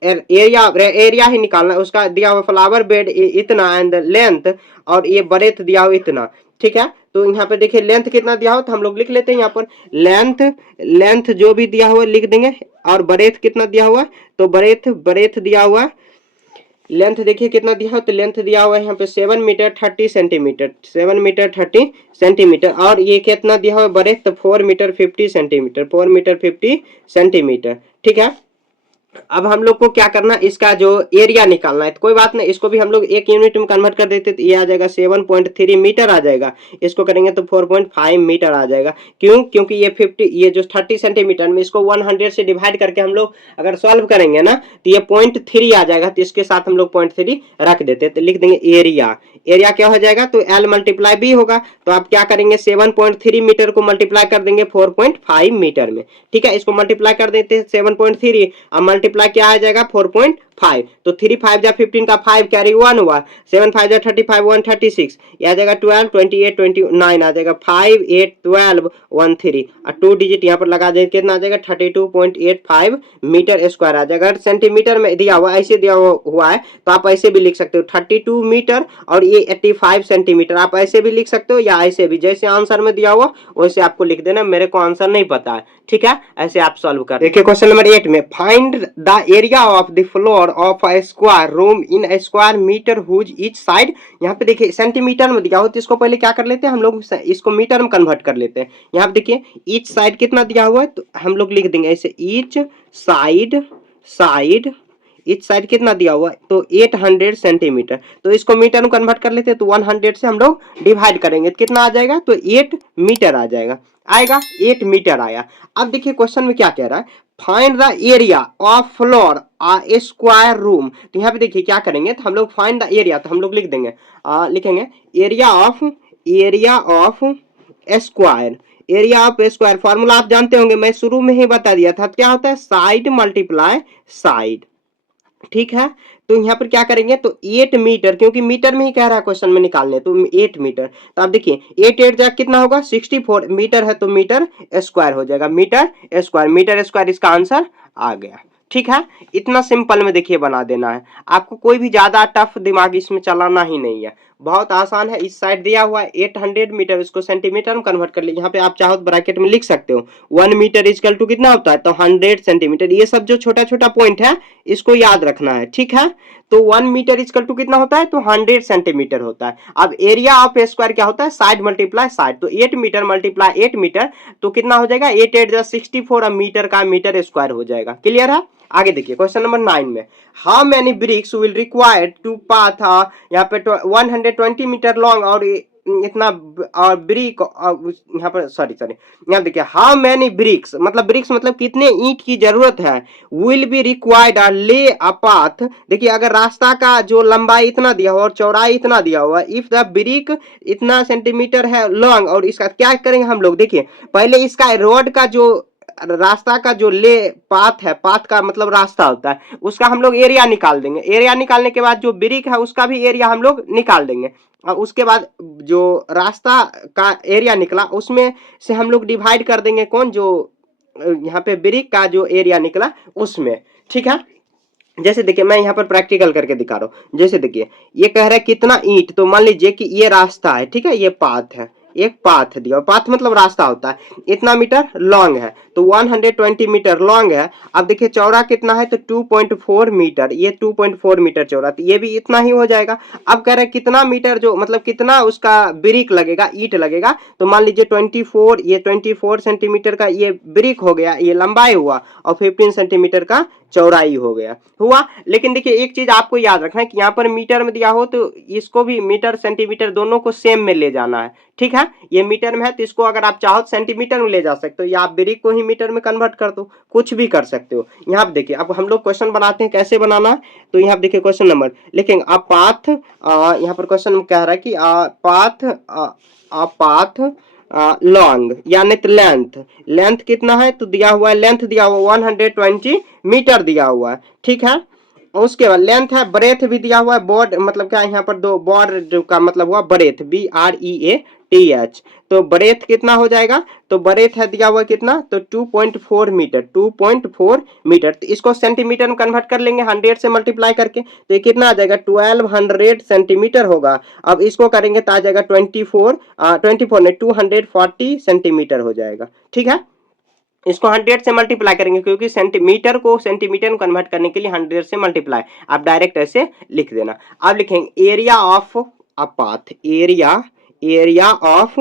area ही निकालना, उसका दिया हुआ फ्लावर बेड इतना एंड लेंथ, और ये ब्रेथ दिया हुआ इतना, ठीक है। तो यहाँ पे देखिए लेंथ कितना दिया हो, तो हम लोग लिख लेते हैं यहाँ पर लेंथ जो भी दिया हुआ लिख देंगे, और ब्रेथ कितना दिया हुआ, तो ब्रेथ दिया हुआ, लेंथ देखिए कितना दिया हो, तो लेंथ दिया हुआ है यहाँ पे 7 मीटर 30 सेंटीमीटर, 7 मीटर 30 सेंटीमीटर, और ये कितना दिया हुआ है ब्रेथ, तो 4 मीटर 50 सेंटीमीटर, 4 मीटर 50 सेंटीमीटर, ठीक है। अब हम लोग को क्या करना, इसका जो एरिया निकालना है, तो कोई बात नहीं, इसको भी हम लोग एक यूनिट में कन्वर्ट कर देते, तो ये आ जाएगा 7.3 मीटर आ जाएगा, इसको करेंगे तो 4.5 मीटर आ जाएगा। क्योंकि ये जो 30 सेंटीमीटर में इसको 100 से डिवाइड करके हम लोग अगर सॉल्व करेंगे ना, तो ये 0.3 आ जाएगा, तो इसके साथ हम लोग 0.3 रख देते, तो लिख देंगे एरिया क्या हो जाएगा, तो L मल्टीप्लाई B होगा, तो आप क्या करेंगे 7.3 मीटर को मल्टीप्लाई कर देंगे 4.5 मीटर में, ठीक है। इसको मल्टीप्लाई कर देते हैं 7.3, अब मल्टीप्लाई क्या आ जाएगा 4.5, तो 3 5 जा 15 का 5 कैरी 1 हुआ, 7 5 जा 35 1 36, ये आ जाएगा 12 28 29 आ जाएगा, 5 8 12 1 3 और 2 डिजिट यहाँ पर लगा देंगे कितना आ जाएगा 32.85 मीटर स्क्वायर आ जाएगा। अगर सेंटीमीटर में दिया हुआ ऐसे दिया हुआ है तो आप ऐसे भी लिख सकते हो 32 मीटर और ये 85 सेंटीमीटर, आप ऐसे भी लिख सकते हो या ऐसे भी, जैसे आंसर में दिया हुआ वैसे आपको लिख देना, मेरे को आंसर नहीं पता है, ठीक है, ऐसे आप सॉल्व कर। देखिए क्वेश्चन नंबर 8 में find the area of the floor of a square room in a square metre whose each side. यहाँ पे देखिए सेंटीमीटर में दिया हो तो इसको पहले क्या कर लेते हैं हम लोग, इसको मीटर में कन्वर्ट कर लेते हैं। यहाँ पे देखिए ईच साइड कितना दिया हुआ है तो हम लोग लिख देंगे ऐसे ईच साइड इस साइड कितना दिया हुआ है तो 800 सेंटीमीटर, तो इसको मीटर में कन्वर्ट कर लेते हैं तो 100 से हम लोग डिवाइड करेंगे तो कितना आ जाएगा तो 8 मीटर आ जाएगा, आएगा 8 मीटर आया। अब देखिए क्वेश्चन में क्या कह रहा है, find the area of floor A square room. तो यहाँ पे देखिए क्या करेंगे तो हम लोग फाइंड द एरिया, तो हम लोग लिख देंगे लिखेंगे area of square, area of square formula आप जानते होंगे, मैं शुरू में ही बता दिया था, क्या होता है साइड मल्टीप्लाई साइड, ठीक है। तो यहाँ पर क्या करेंगे तो 8 मीटर, क्योंकि मीटर में ही कह रहा है क्वेश्चन में निकालने, तो 8 मीटर, तो आप देखिए 8 8 जा कितना होगा 64 मीटर है, तो मीटर स्क्वायर हो जाएगा, मीटर स्क्वायर इसका आंसर आ गया, ठीक है। इतना सिंपल में देखिए बना देना है, आपको कोई भी ज्यादा टफ दिमाग इसमें चलाना ही नहीं है, बहुत आसान है। इस साइड दिया हुआ है 800 मीटर, इसको सेंटीमीटर में कन्वर्ट कर ले, यहाँ पे आप चाहो तो ब्रैकेट में लिख सकते हो 1 मीटर इक्वल टू कितना होता है तो 100 सेंटीमीटर। ये सब जो छोटा छोटा पॉइंट है इसको याद रखना है, ठीक है। तो 1 मीटर इक्वल टू कितना होता है तो 100 सेंटीमीटर होता है। अब एरिया ऑफ ए स्क्वायर क्या होता है साइड मल्टीप्लाई साइड, तो 8 मीटर मल्टीप्लाई 8 मीटर तो कितना हो जाएगा 8 8 जा 64 मीटर का मीटर स्क्वायर हो जाएगा, क्लियर है। आगे देखिए क्वेश्चन नंबर 9 में how many bricks will required to path यहाँ पे 120 मीटर लॉन्ग और इतना और ब्रिक यहाँ पर सॉरी यहाँ देखिए हाउ मेनी ब्रिक्स मतलब कितने ईंट की जरूरत है, विल बी रिक्वायर्ड ले अ पाथ। देखिए अगर रास्ता का जो लंबाई इतना दिया हुआ और चौड़ाई इतना दिया हुआ, इफ द ब्रिक इतना सेंटीमीटर है लॉन्ग, और इसका क्या करेंगे हम लोग, देखिए पहले इसका रोड का जो रास्ता का जो ले पाथ है, पाथ का मतलब रास्ता होता है, उसका हम लोग एरिया निकाल देंगे, एरिया निकालने के बाद जो ब्रिक है उसका भी एरिया हम लोग निकाल देंगे, और उसके बाद जो रास्ता का एरिया निकला उसमें से हम लोग डिवाइड कर देंगे कौन जो यहाँ पे ब्रिक का जो एरिया निकला उसमें, ठीक है। जैसे देखिए मैं यहाँ पर प्रैक्टिकल करके दिखा रहा हूँ, जैसे देखिए ये कह रहा है कितना ईंट, तो मान लीजिए कि ये रास्ता है, ठीक है, ये पाथ है, एक पाथ दिया, पाथ मतलब रास्ता होता है, इतना मीटर लॉन्ग है तो 120 मीटर लॉन्ग है। अब देखिए चौड़ा कितना है तो 2.4 मीटर, ये 2.4 मीटर चौड़ा, तो ये भी इतना ही हो जाएगा। अब कह रहे हैं कितना मीटर जो मतलब कितना उसका ब्रिक लगेगा, ईंट लगेगा, तो मान लीजिए 24, ये 24 सेंटीमीटर का ये ब्रिक हो गया, ये लंबाई हुआ, और 15 सेंटीमीटर का चौड़ाई हो गया हुआ। लेकिन देखिए एक चीज आपको याद रखना है कि यहाँ पर मीटर में दिया हो तो इसको भी मीटर सेंटीमीटर दोनों को सेम में ले जाना है, ठीक है। ये मीटर में है तो इसको अगर आप चाहो तो सेंटीमीटर में ले जा सकते हो, या आप ब्रिक को ही मीटर में कन्वर्ट कर दो, कुछ भी कर सकते हो। यहाँ पे देखिए अब हम लोग क्वेश्चन बनाते हैं, कैसे बनाना है तो यहाँ पे देखिए क्वेश्चन नंबर लिखेंगे अ पाथ, यहाँ पर क्वेश्चन कह रहा है कि पाथ लॉन्ग यानी लेंथ कितना है तो दिया हुआ है, लेंथ दिया हुआ 120 मीटर दिया हुआ है, ठीक है। उसके बाद लेंथ है, ब्रेथ भी दिया हुआ है, बॉर्ड मतलब क्या यहाँ पर दो बॉर्ड का मतलब हुआ ब्रेथ, BREATH, तो ब्रेथ कितना हो जाएगा तो ब्रेथ है दिया हुआ कितना तो 2.4 मीटर, 2.4 मीटर, तो इसको सेंटीमीटर में कन्वर्ट कर लेंगे 100 से मल्टीप्लाई करके, तो ये कितना आ जाएगा 1200 सेंटीमीटर होगा। अब इसको करेंगे तो आ जाएगा 240 सेंटीमीटर हो जाएगा, ठीक है। इसको 100 से मल्टीप्लाई करेंगे क्योंकि सेंटीमीटर को सेंटीमीटर में कन्वर्ट करने के लिए 100 से मल्टीप्लाई, आप डायरेक्ट ऐसे लिख देना। अब लिखेंगे area of a path, area of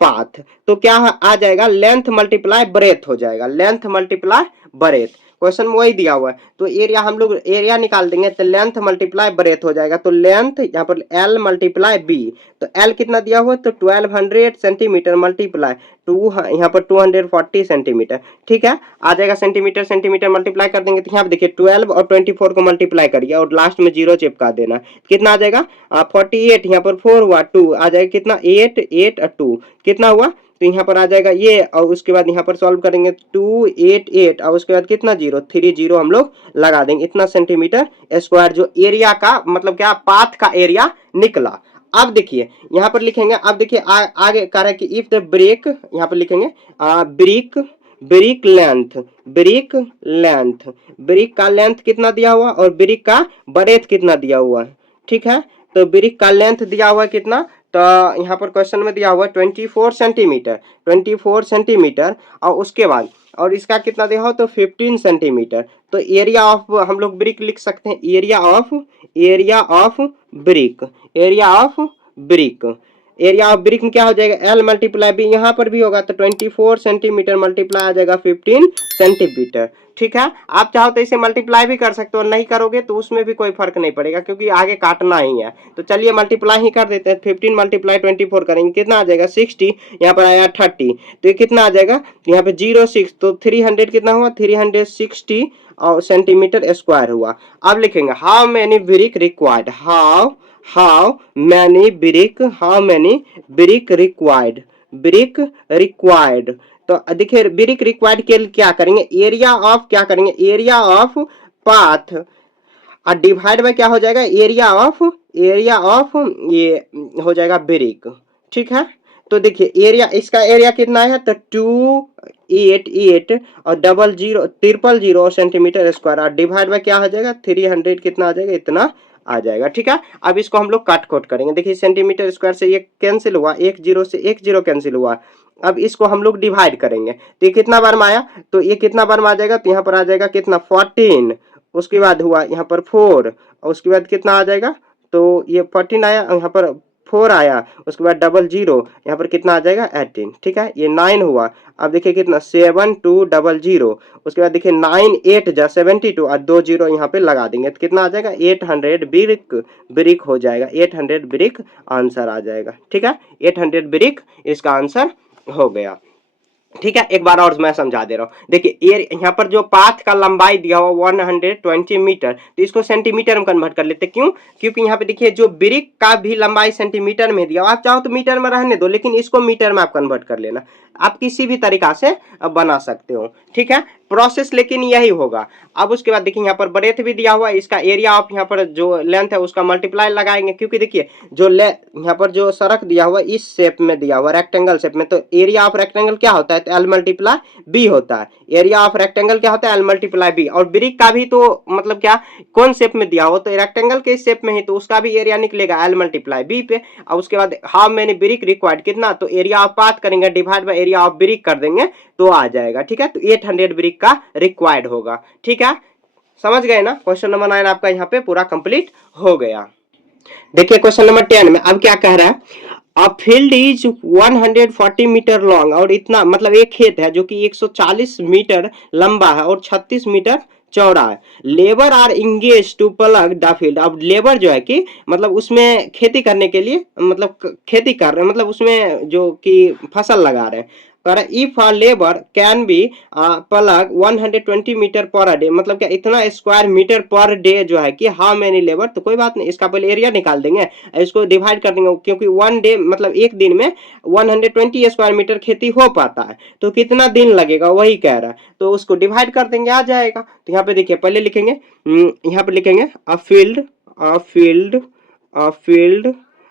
path, तो क्या आ जाएगा लेंथ मल्टीप्लाई ब्रेथ हो जाएगा, लेंथ मल्टीप्लाई ब्रेथ, क्वेश्चन में वही दिया हुआ है। तो एरिया हम लोग एरिया निकाल देंगे तो लेंथ मल्टीप्लाई ब्रेथ हो जाएगा, तो लेंथ यहाँ पर L मल्टीप्लाई B, तो L कितना दिया हुआ तो 1200 सेंटीमीटर मल्टीप्लाई यहाँ पर 240 सेंटीमीटर, ठीक है, आ जाएगा सेंटीमीटर सेंटीमीटर मल्टीप्लाई कर देंगे, तो यहाँ पे देखिए 12 और 24 को मल्टीप्लाई करिए और लास्ट में 0 चिपका देना, कितना आ जाएगा 48, यहाँ पर 4 हुआ 2 आ जाएगा कितना 8 8 और 2 कितना हुआ तो यहाँ पर आ जाएगा ये, और उसके बाद यहाँ पर सॉल्व करेंगे 288 और उसके बाद कितना 030 हम लोग लगा देंगे, इतना सेंटीमीटर स्क्वायर जो एरिया का मतलब क्या पाथ का एरिया निकला। अब देखिए यहाँ पर लिखेंगे, अब देखिए आगे कह रहा है कि इफ द ब्रेक, यहाँ पर लिखेंगे brick brick length, brick length, brick का लेंथ कितना दिया हुआ और ब्रिक का ब्रेथ कितना दिया हुआ है, ठीक है। तो ब्रिक का लेंथ दिया हुआ है कितना, तो यहाँ पर क्वेश्चन में दिया हुआ है 24 सेंटीमीटर, 24 सेंटीमीटर, और उसके बाद और इसका कितना दिया हो तो 15 सेंटीमीटर। तो एरिया ऑफ हम लोग ब्रिक लिख सकते हैं, area of brick, area of brick, area of brick में क्या हो जाएगा L मल्टीप्लाई B, यहाँ पर भी होगा तो 24 सेंटीमीटर मल्टीप्लाई आ जाएगा 15 सेंटीमीटर, ठीक है। आप चाहो तो इसे मल्टीप्लाई भी कर सकते हो, नहीं करोगे तो उसमें भी कोई फर्क नहीं पड़ेगा क्योंकि आगे काटना ही है। तो चलिए मल्टीप्लाई ही कर देते हैं, 15 मल्टीप्लाई 24 करेंगे कितना आ जाएगा 60, यहाँ पर आया 30, तो ये कितना आ जाएगा यहाँ पे 06, तो 300 कितना हुआ 360 और सेंटीमीटर स्क्वायर हुआ। अब लिखेंगे how many brick required, how many brick required, brick required. तो देखिए ब्रिक रिक्वायर्ड के लिए क्या करेंगे, एरिया ऑफ क्या करेंगे, एरिया ऑफ पाथ और डिवाइड बाय क्या हो जाएगा एरिया ऑफ ये हो जाएगा ब्रिक, ठीक है। तो देखिए एरिया, इसका एरिया कितना है तो 288 और 000 सेंटीमीटर स्क्वायर और डिवाइड बाय क्या हो जाएगा 300 कितना आ जाएगा इतना आ जाएगा, ठीक है। अब इसको हम लोग काट खोट करेंगे, देखिए सेंटीमीटर स्क्वायर से ये कैंसिल हुआ, 1 0 से 1 0 कैंसिल हुआ। अब इसको हम लोग डिवाइड करेंगे तो ये कितना बार में आया, तो ये कितना बार में आ जाएगा तो यहाँ पर आ जाएगा कितना 14, उसके बाद हुआ यहाँ पर 4 और उसके बाद कितना आ जाएगा तो ये 14 आया, यहाँ पर 4 आया, उसके बाद 00 यहाँ पर कितना आ जाएगा 18, ठीक है। ये 9 हुआ, अब देखिए कितना 7200, उसके बाद देखिए 9 8 जा 72 और 2 0 यहाँ पे लगा देंगे तो कितना आ जाएगा 800 ब्रिक हो जाएगा, 800 ब्रिक आंसर आ जाएगा, ठीक है। 800 ब्रिक इसका आंसर हो गया, ठीक है। एक बार और मैं समझा दे रहा हूँ, देखिए यहाँ पर जो पाथ का लंबाई दिया हुआ 120 मीटर, तो इसको सेंटीमीटर में कन्वर्ट कर लेते, क्यों, क्योंकि यहाँ पे देखिए जो ब्रिक का भी लंबाई सेंटीमीटर में दिया, आप चाहो तो मीटर में रहने दो लेकिन इसको मीटर में आप कन्वर्ट कर लेना, आप किसी भी तरीका से बना सकते हो, ठीक है। प्रोसेस लेकिन यही होगा। अब उसके बाद देखिए यहाँ पर ब्रेथ भी दिया हुआ है, इसका एरिया ऑफ यहाँ पर जो लेंथ है उसका मल्टीप्लाई लगाएंगे, क्योंकि देखिए जो यहाँ पर जो सड़क दिया हुआ इस शेप में दिया हुआ रेक्टेंगल शेप में, तो एरिया ऑफ रेक्टेंगल क्या होता है तो L मल्टीप्लाई B होता है, एरिया ऑफ रेक्टेंगल क्या होता है L मल्टीप्लाई B। और ब्रिक का भी तो मतलब क्या कौन शेप में दिया हो तो रेक्टेंगल के शेप में ही, तो उसका भी एरिया निकलेगा L मल्टीप्लाई B पे। और उसके बाद हाउ मेनी ब्रिक रिक्वायर्ड कितना, तो एरिया ऑफ पाथ करेंगे divide by area of brick कर देंगे तो आ जाएगा, ठीक है। तो 800 ब्रिक का रिक्वायर्ड होगा, ठीक है। समझ गए ना, क्वेश्चन नंबर 9 आपका यहाँ पे पूरा कंप्लीट हो गया। देखिए क्वेश्चन नंबर 10 में अब क्या कह रहा है, a field is 140 metre long, और इतना मतलब एक खेत है जो कि 140 मीटर लंबा है और 36 मीटर चौड़ा है। Labour are engage to plug the field, अब लेबर जो है कि मतलब उसमें खेती करने के लिए मतलब खेती कर रहे हैं, मतलब उसमें जो कि फसल लगा रहे हैं। If a labour can be plug 120 metre per day, मतलब क्या इतना स्क्वायर मीटर पर डे जो है कि हाउ मेनी लेबर, तो कोई बात नहीं इसका पहले एरिया निकाल देंगे, इसको डिवाइड कर देंगे, क्योंकि 1 डे मतलब एक दिन में 120 स्क्वायर मीटर खेती हो पाता है, तो कितना दिन लगेगा वही कह रहा है, तो उसको डिवाइड कर देंगे आ जाएगा। तो यहाँ पे देखिए पहले लिखेंगे, यहाँ पे लिखेंगे अ फील्ड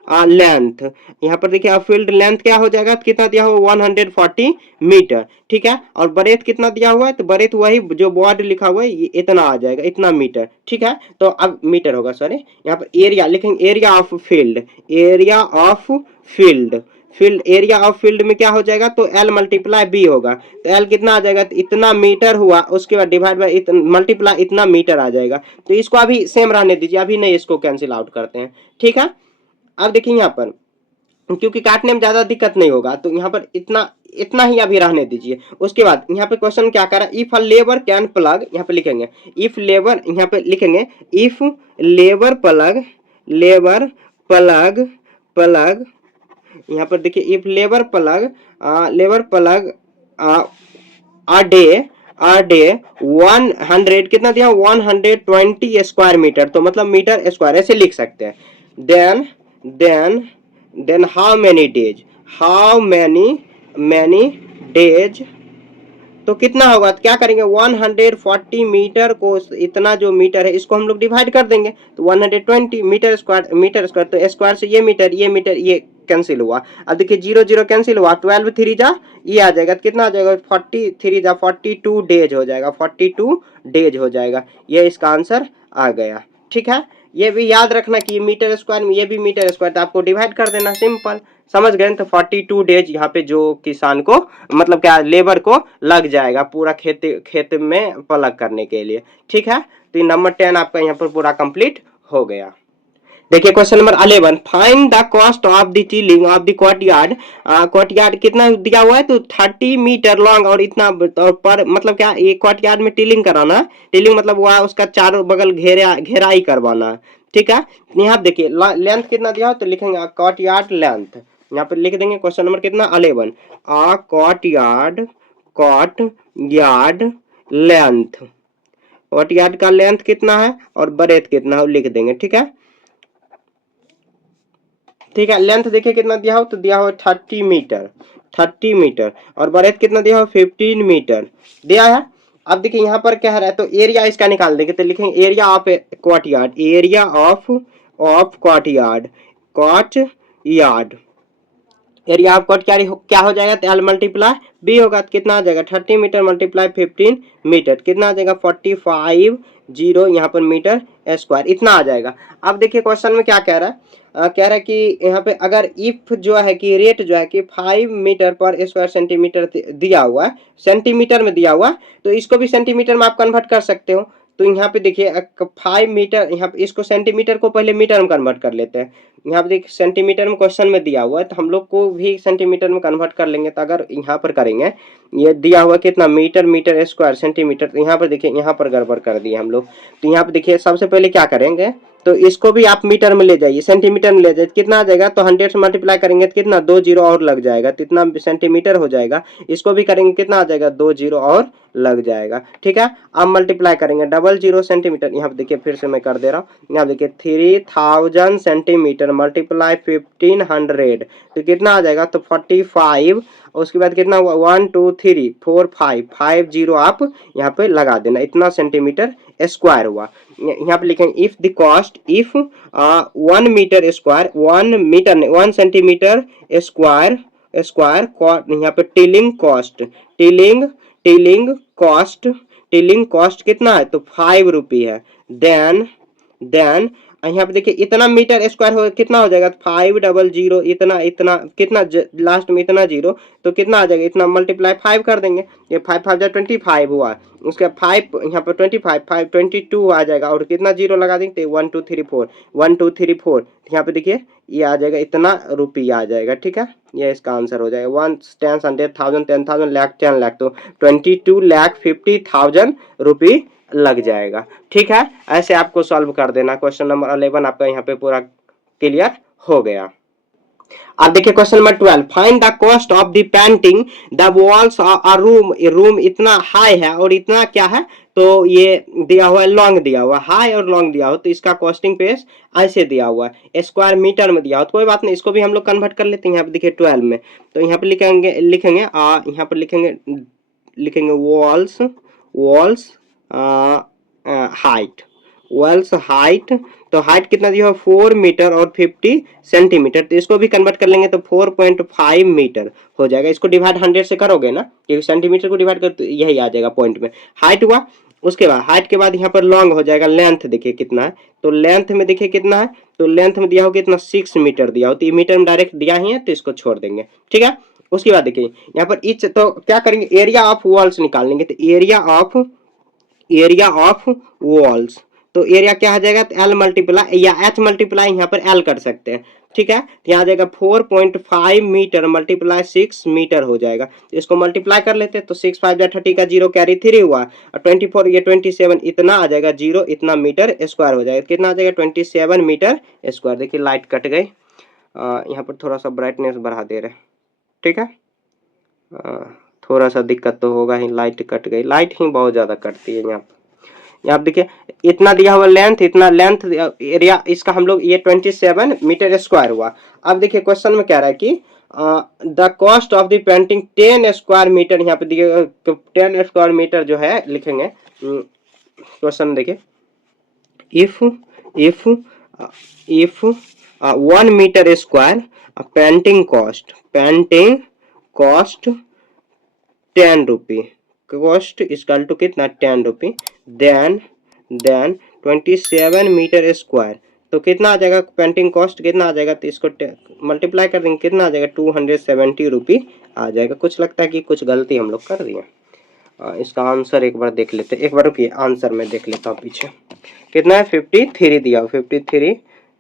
लेंथ, यहाँ पर देखिए फील्ड लेंथ क्या हो जाएगा कितना दिया हुआ 140 मीटर, ठीक है। और ब्रेथ कितना दिया हुआ है तो ब्रेथ वही जो वर्ड लिखा हुआ है ये इतना आ जाएगा, इतना मीटर, ठीक है। तो अब मीटर होगा सॉरी, यहाँ पर एरिया लिखेंगे, area of field, area of field, field area of field में क्या हो जाएगा तो L मल्टीप्लाई B होगा, तो L कितना आ जाएगा तो इतना मीटर हुआ, उसके बाद डिवाइड बाय मल्टीप्लाई इतना मीटर आ जाएगा। तो इसको अभी सेम रहने दीजिए, अभी नहीं इसको कैंसिल आउट करते हैं, ठीक है। अब देखिए यहाँ पर क्योंकि काटने में ज्यादा दिक्कत नहीं होगा तो यहाँ पर इतना ही अभी रहने दीजिए। उसके बाद यहाँ पे क्वेश्चन क्या कर रहा है, if a labour can plug, यहाँ पे लिखेंगे इफ लेबर, यहाँ पे लिखेंगे इफ लेबर प्लग यहाँ पर देखिए if labour plug a day 100 कितना दिया 120 स्क्वायर मीटर, तो मतलब मीटर स्क्वायर ऐसे लिख सकते हैं। Then how many many days, तो कितना होगा, तो क्या करेंगे 140 मीटर को, इतना जो मीटर है इसको हम लोग डिवाइड कर देंगे तो 120 मीटर स्क्वायर, तो स्क्वायर से ये मीटर ये कैंसिल हुआ। अब देखिए 0 0 कैंसिल हुआ, 12 3 जा ये आ जाएगा, तो कितना आ जाएगा 43 जा 42 डेज हो जाएगा, 42 डेज हो जाएगा। ये इसका आंसर आ गया। ठीक है, ये भी याद रखना कि मीटर स्क्वायर में ये भी मीटर स्क्वायर, तो आपको डिवाइड कर देना, सिंपल। समझ गए, तो 42 डेज यहाँ पे जो किसान को मतलब क्या लेबर को लग जाएगा पूरा खेत में प्लग करने के लिए। ठीक है, तो ये नंबर 10 आपका यहाँ पर पूरा कंप्लीट हो गया। देखिए question number 11, find the cost of the tilling of the courtyard. Courtyard कितना दिया हुआ है, तो 30 मीटर लॉन्ग और इतना और पर मतलब क्या, ये कोर्टयार्ड में टीलिंग कराना है, टीलिंग मतलब वह उसका चारों बगल घेराई करवाना है। ठीक है, यहाँ देखिए लेंथ कितना दिया हो, तो लिखेंगे कोर्टयार्ड लेंथ, यहाँ पर लिख देंगे क्वेश्चन नंबर कितना 11, कोर्टयार्ड लेंथ, कोर्टयार्ड का लेंथ कितना है और ब्रेथ कितना है लिख देंगे। ठीक है, ठीक है, लेंथ देखिए कितना दिया हो, तो दिया हो 30 मीटर, 30 मीटर, और ब्रेथ कितना दिया हो 15 मीटर दिया है। अब देखिए यहाँ पर क्या है, तो एरिया इसका निकाल देंगे, तो लिखेंगे area of courtyard, area of courtyard, courtyard area of court क्या हो जाएगा, तो एल मल्टीप्लाई बी होगा, तो कितना आ जाएगा 30 मीटर मल्टीप्लाई 15 मीटर, कितना आ जाएगा 45 जीरो यहाँ पर मीटर स्क्वायर, इतना आ जाएगा। अब देखिए क्वेश्चन में क्या कह रहा है, कह रहा है कि यहाँ पे अगर इफ जो है कि रेट जो है कि 5 मीटर पर स्क्वायर सेंटीमीटर दिया हुआ है, सेंटीमीटर में दिया हुआ है, तो इसको भी सेंटीमीटर में आप कन्वर्ट कर सकते हो। तो यहाँ पे देखिए 5 मीटर, यहाँ पे इसको सेंटीमीटर को पहले मीटर में कन्वर्ट कर लेते हैं। यहाँ पे देखिए सेंटीमीटर में क्वेश्चन में दिया हुआ है, तो हम लोग को भी सेंटीमीटर में कन्वर्ट कर लेंगे। तो अगर यहाँ पर करेंगे, ये दिया हुआ कितना मीटर, मीटर स्क्वायर सेंटीमीटर, तो यहाँ पर देखिए यहाँ पर गड़बड़ कर दिए हम लोग। तो यहाँ पे देखिए सबसे पहले क्या करेंगे, तो इसको भी आप मीटर में ले जाइए, सेंटीमीटर में ले जाइए, कितना आ जाएगा, तो 100 से मल्टीप्लाई करेंगे तो कितना 2 जीरो और लग जाएगा, तो इतना सेंटीमीटर हो जाएगा। इसको भी करेंगे कितना आ जाएगा 2 जीरो और लग जाएगा। ठीक है, अब मल्टीप्लाई करेंगे 00 सेंटीमीटर, यहाँ पे देखिए फिर से मैं कर दे रहा हूँ, यहाँ देखिए 3000 सेंटीमीटर मल्टीप्लाई 1500, तो कितना आ जाएगा, तो 45, उसके बाद कितना हुआ 1 2 3 4 5 5 जीरो आप यहाँ पे लगा देना, इतना सेंटीमीटर स्क्वायर हुआ। यहाँ पे लिखेंगे if the cost, if 1 metre square, 1 metre 1 centimetre square square, यहाँ पे टीलिंग कॉस्ट, टीलिंग कॉस्ट कितना है, तो 5 रुपये है। देन यहाँ पे देखिए इतना मीटर स्क्वायर हो कितना हो जाएगा, 500, इतना इतना कितना लास्ट में इतना जीरो, तो कितना आ जाएगा, इतना मल्टीप्लाई 5 कर देंगे, ये 5 5 25 हुआ, उसके 5 यहाँ पर 25 5 22 आ जाएगा, और कितना जीरो लगा देंगे, 1 2 3 4 1 2 3 4, यहाँ पे देखिए ये आ जाएगा, इतना रुपया आ जाएगा। ठीक है, ये इसका आंसर हो जाएगा 1 10 100,000 10,000 लाख 10 लाख, तो 22,50,000 रुपये लग जाएगा। ठीक है, ऐसे आपको सॉल्व कर देना। क्वेश्चन नंबर 11 आपका यहाँ पे पूरा क्लियर हो गया। अब देखिए question number 12, find the cost of the painting the walls a room, room इतना हाई है और इतना क्या है, तो ये दिया हुआ है लॉन्ग, दिया हुआ हाई और लॉन्ग दिया हुआ, तो इसका कॉस्टिंग पेज ऐसे दिया हुआ है, स्क्वायर मीटर में दिया हुआ, तो कोई बात नहीं, इसको भी हम लोग कन्वर्ट कर लेते हैं। यहाँ पे देखिए 12 में, तो यहाँ पे लिखेंगे यहाँ पर लिखेंगे वॉल्स हाइट, वॉल्स हाइट, तो हाइट कितना दिया हो 4 मीटर और 50 सेंटीमीटर, तो इसको भी कन्वर्ट कर लेंगे तो 4.5 मीटर हो जाएगा। इसको डिवाइड 100 से करोगे ना, क्योंकि सेंटीमीटर को डिवाइड कर तो यही आ जाएगा पॉइंट में, हाइट हुआ। उसके बाद हाइट के बाद यहाँ पर लॉन्ग हो जाएगा, लेंथ देखिए कितना है, तो लेंथ में देखिए कितना है, तो लेंथ में दिया हो कितना 6 मीटर दिया हो, तो ये मीटर में डायरेक्ट दिया ही है, तो इसको छोड़ देंगे। ठीक है, उसके बाद देखिए यहाँ पर इच, तो क्या करेंगे एरिया ऑफ वॉल्स निकालेंगे, तो एरिया ऑफ वॉल्स, तो एरिया क्या आ जाएगा, तो एल मल्टीप्लाई या एच मल्टीप्लाई यहाँ पर एल कर सकते हैं। ठीक है, तो यहाँ आ जाएगा 4.5 मीटर मल्टीप्लाई 6 मीटर हो जाएगा, तो इसको मल्टीप्लाई कर लेते हैं, तो 6 5 30 का जीरो कैरी 3 हुआ, और 24 ये 27, इतना आ जाएगा जीरो, इतना मीटर स्क्वायर हो जाएगा, कितना आ जाएगा 27 मीटर स्क्वायर। देखिए लाइट कट गई, यहाँ पर थोड़ा सा ब्राइटनेस बढ़ा दे रहे। ठीक है, थोड़ा सा दिक्कत तो होगा ही, लाइट कट गई, लाइट ही बहुत ज़्यादा कटती है यहाँ देखिए इतना दिया हुआ लेंथ, इतना लेंथ एरिया इसका हम लोग ये 27 मीटर स्क्वायर हुआ। अब देखिए क्वेश्चन में कह रहा है कि the cost of the painting 10 square metre, यहाँ पे देखिए 10 स्क्वायर मीटर जो है लिखेंगे। क्वेश्चन देखिए, if if if 1 metre square painting cost 10 rupee, cost equal to कितना 10 रुपी, देन 27 मीटर स्क्वायर, तो कितना आ जाएगा पेंटिंग कॉस्ट कितना आ जाएगा, तो इसको मल्टीप्लाई कर देंगे कितना आ जाएगा 270 रुपी आ जाएगा। कुछ लगता है कि कुछ गलती हम लोग कर दिए। इसका आंसर एक बार देख लेते हैं, एक बार रुकिए आंसर में देख लेता हूँ पीछे कितना है 53 दिया 53,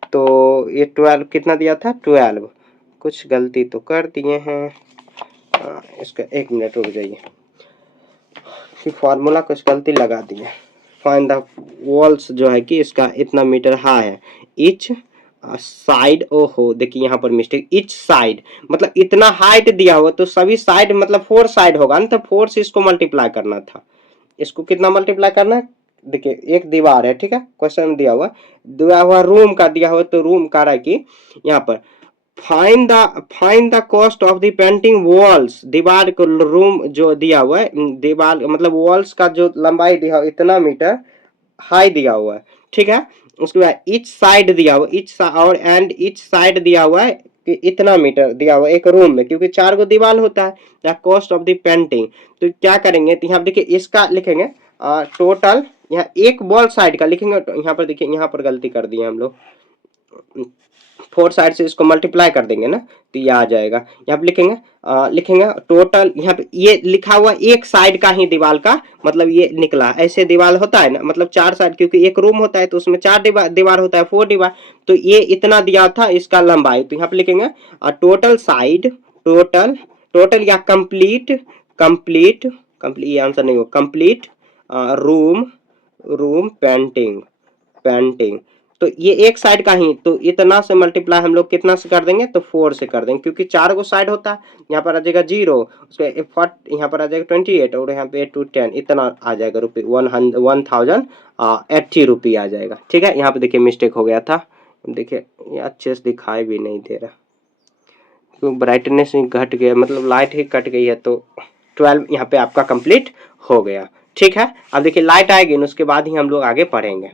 तो ये 12 कितना दिया था 12, कुछ गलती तो कर दिए हैं। इसका 1 मिनट रुक जाइए, फार्मूला कुछ गलती लगा दिए। फाइंड द वॉल्स जो है कि इसका इतना मीटर हाई है, इच साइड, ओहो देखिए यहाँ पर मिस्टेक, इच साइड मतलब इतना हाइट दिया हुआ तो सभी साइड मतलब 4 साइड होगा ना, तो 4 से इसको मल्टीप्लाई करना था। इसको कितना मल्टीप्लाई करना है, देखिए एक दीवार है, ठीक है क्वेश्चन दिया हुआ रूम का दिया हुआ, तो रूम का रहा कि यहाँ पर find the cost of the painting walls, दीवार को रूम जो दिया हुआ है, दीवार मतलब वॉल्स का जो लंबाई दिया हुआ इतना मीटर हाई दिया हुआ है, ठीक है। उसके बाद इच साइड दिया हुआ, और एंड इच साइड दिया हुआ है कि इतना मीटर दिया हुआ एक रूम में, क्योंकि 4 गो दीवार होता है। The cost of the painting, तो क्या करेंगे, तो यहाँ देखिए इसका लिखेंगे टोटल, यहाँ एक बॉल साइड का लिखेंगे, यहाँ पर देखिए यहाँ पर गलती कर दिए हम लोग, 4 साइड से इसको मल्टीप्लाई कर देंगे ना, तो ये आ जाएगा। यहाँ पे लिखेंगे टोटल, यहाँ पे ये लिखा हुआ एक साइड का ही दीवार का मतलब ये निकला, ऐसे दीवार होता है ना, मतलब 4 साइड, क्योंकि एक रूम होता है तो उसमें 4 दीवार होता है, 4 दीवार, तो ये इतना दिया था इसका लंबाई, तो यहाँ पे लिखेंगे टोटल साइड, टोटल या कंप्लीट ये आंसर नहीं हो, कंप्लीट रूम पेंटिंग, तो ये एक साइड का ही, तो इतना से मल्टीप्लाई हम लोग कितना से कर देंगे, तो 4 से कर देंगे, क्योंकि 4 गो साइड होता है। यहाँ पर आ जाएगा 0, उसके यहाँ पर आ जाएगा 28, और यहाँ पे 8 to 10 इतना आ जाएगा रुपये, 1080 रुपये आ जाएगा, ठीक है। यहाँ पे देखिए मिस्टेक हो गया था, देखिए ये अच्छे से दिखाई भी नहीं दे रहा, तो ब्राइटनेस ही घट गया, मतलब लाइट ही कट गई है, तो 12 यहाँ पे आपका कंप्लीट हो गया, ठीक है। अब देखिए लाइट आएगी न, उसके बाद ही हम लोग आगे पढ़ेंगे।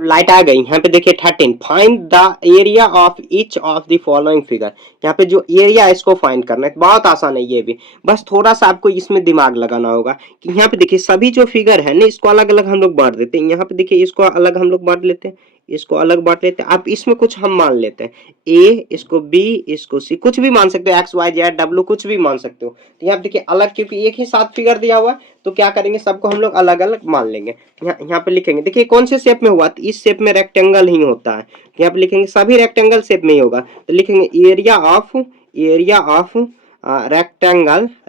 लाइट आ गई, यहाँ पे देखिए 13, find the area of each of the following figure, यहाँ पे जो एरिया है इसको फाइंड करना है, बहुत आसान है ये भी, बस थोड़ा सा आपको इसमें दिमाग लगाना होगा कि यहाँ पे देखिए सभी जो फिगर है ना इसको अलग अलग हम लोग बांट देते हैं, यहाँ पे देखिए इसको अलग हम लोग बांट लेते हैं, इसको अलग बांट लेते हैं, आप इसमें कुछ हम मान लेते हैं, ए इसको बी इसको सी, कुछ भी मान सकते हो, एक्स वाई जेड डब्ल्यू कुछ भी मान सकते हो। तो यहाँ पे देखिए अलग, क्योंकि एक ही साथ फिगर दिया हुआ है तो क्या करेंगे सबको हम लोग अलग अलग मान लेंगे। यहाँ पे लिखेंगे, देखिए कौन से शेप में हुआ, तो इस शेप में रेक्टेंगल ही होता है, यहाँ पे लिखेंगे सभी रेक्टेंगल शेप में ही होगा, तो लिखेंगे एरिया ऑफ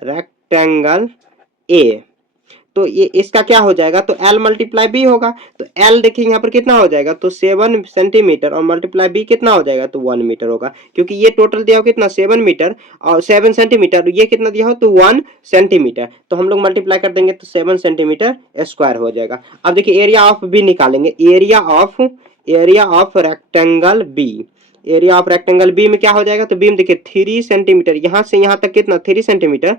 रेक्टेंगल ए, तो ये इसका क्या हो जाएगा, तो L मल्टीप्लाई बी होगा, तो L देखिए यहाँ पर कितना हो जाएगा, तो 7 सेंटीमीटर, और मल्टीप्लाई बी कितना हो जाएगा, तो 1 मीटर होगा, क्योंकि ये टोटल दिया हो कितना 7 मीटर और 7 सेंटीमीटर, ये कितना दिया हो तो 1 सेंटीमीटर, तो हम लोग मल्टीप्लाई कर देंगे तो 7 सेंटीमीटर स्क्वायर हो जाएगा। अब देखिए एरिया ऑफ बी निकालेंगे, area of rectangle B, area of rectangle B में क्या हो जाएगा, तो बी में देखिए 3 सेंटीमीटर, यहाँ से यहाँ तक कितना 3 सेंटीमीटर,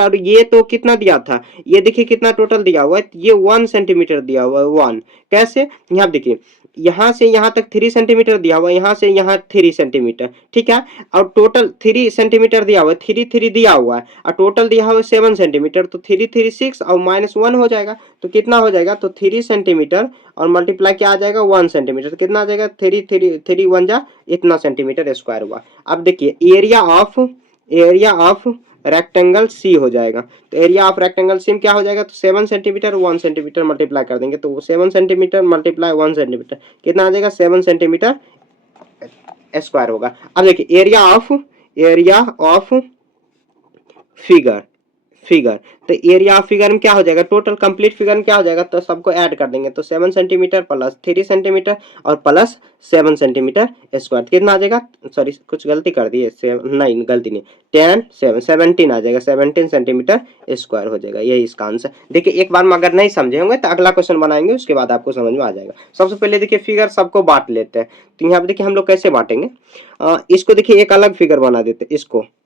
और ये तो कितना दिया था, ये देखिए कितना टोटल दिया हुआ है, ये 1 सेंटीमीटर दिया हुआ है, 1 कैसे, यहाँ देखिए यहाँ से यहाँ तक 3 सेंटीमीटर दिया हुआ है, यहाँ से यहाँ 3 सेंटीमीटर, ठीक है, और टोटल 3 सेंटीमीटर दिया हुआ है, 3 दिया हुआ है, और टोटल दिया हुआ है 7 सेंटीमीटर, तो 3 6 और -1 हो जाएगा, तो कितना हो जाएगा, तो 3 सेंटीमीटर और मल्टीप्लाई क्या आ जाएगा 1 सेंटीमीटर, तो कितना आ जाएगा 3 1 जा इतना सेंटीमीटर स्क्वायर हुआ। अब देखिए एरिया ऑफ रेक्टेंगल सी हो जाएगा, तो एरिया ऑफ रेक्टेंगल सी में क्या हो जाएगा, तो 7 सेंटीमीटर 1 सेंटीमीटर मल्टीप्लाई कर देंगे, तो 7 सेंटीमीटर मल्टीप्लाई 1 सेंटीमीटर कितना आ जाएगा 7 सेंटीमीटर स्क्वायर होगा। अब देखिए एरिया ऑफ फिगर। तो एरिया ऑफ फिगर में क्या हो जाएगा, टोटल कंप्लीट फिगर में क्या हो जाएगा, तो सबको ऐड कर देंगे तो 7 सेंटीमीटर प्लस 3 सेंटीमीटर और प्लस 7 सेंटीमीटर स्क्वायर कितना आ जाएगा, सॉरी कुछ गलती कर दी है, नहीं गलती नहीं, 10 7 17 आ जाएगा, 17 सेंटीमीटर स्क्वायर हो जाएगा, यही इसका आंसर। देखिए एक बार में अगर नहीं समझे होंगे तो अगला क्वेश्चन बनाएंगे, उसके बाद आपको समझ में आ जाएगा। सबसे पहले देखिए फिगर सबको बांट लेते हैं, तो यहाँ पे देखिए हम लोग कैसे बांटेंगे, इसको देखिए एक अलग फिगर बना देते हैं,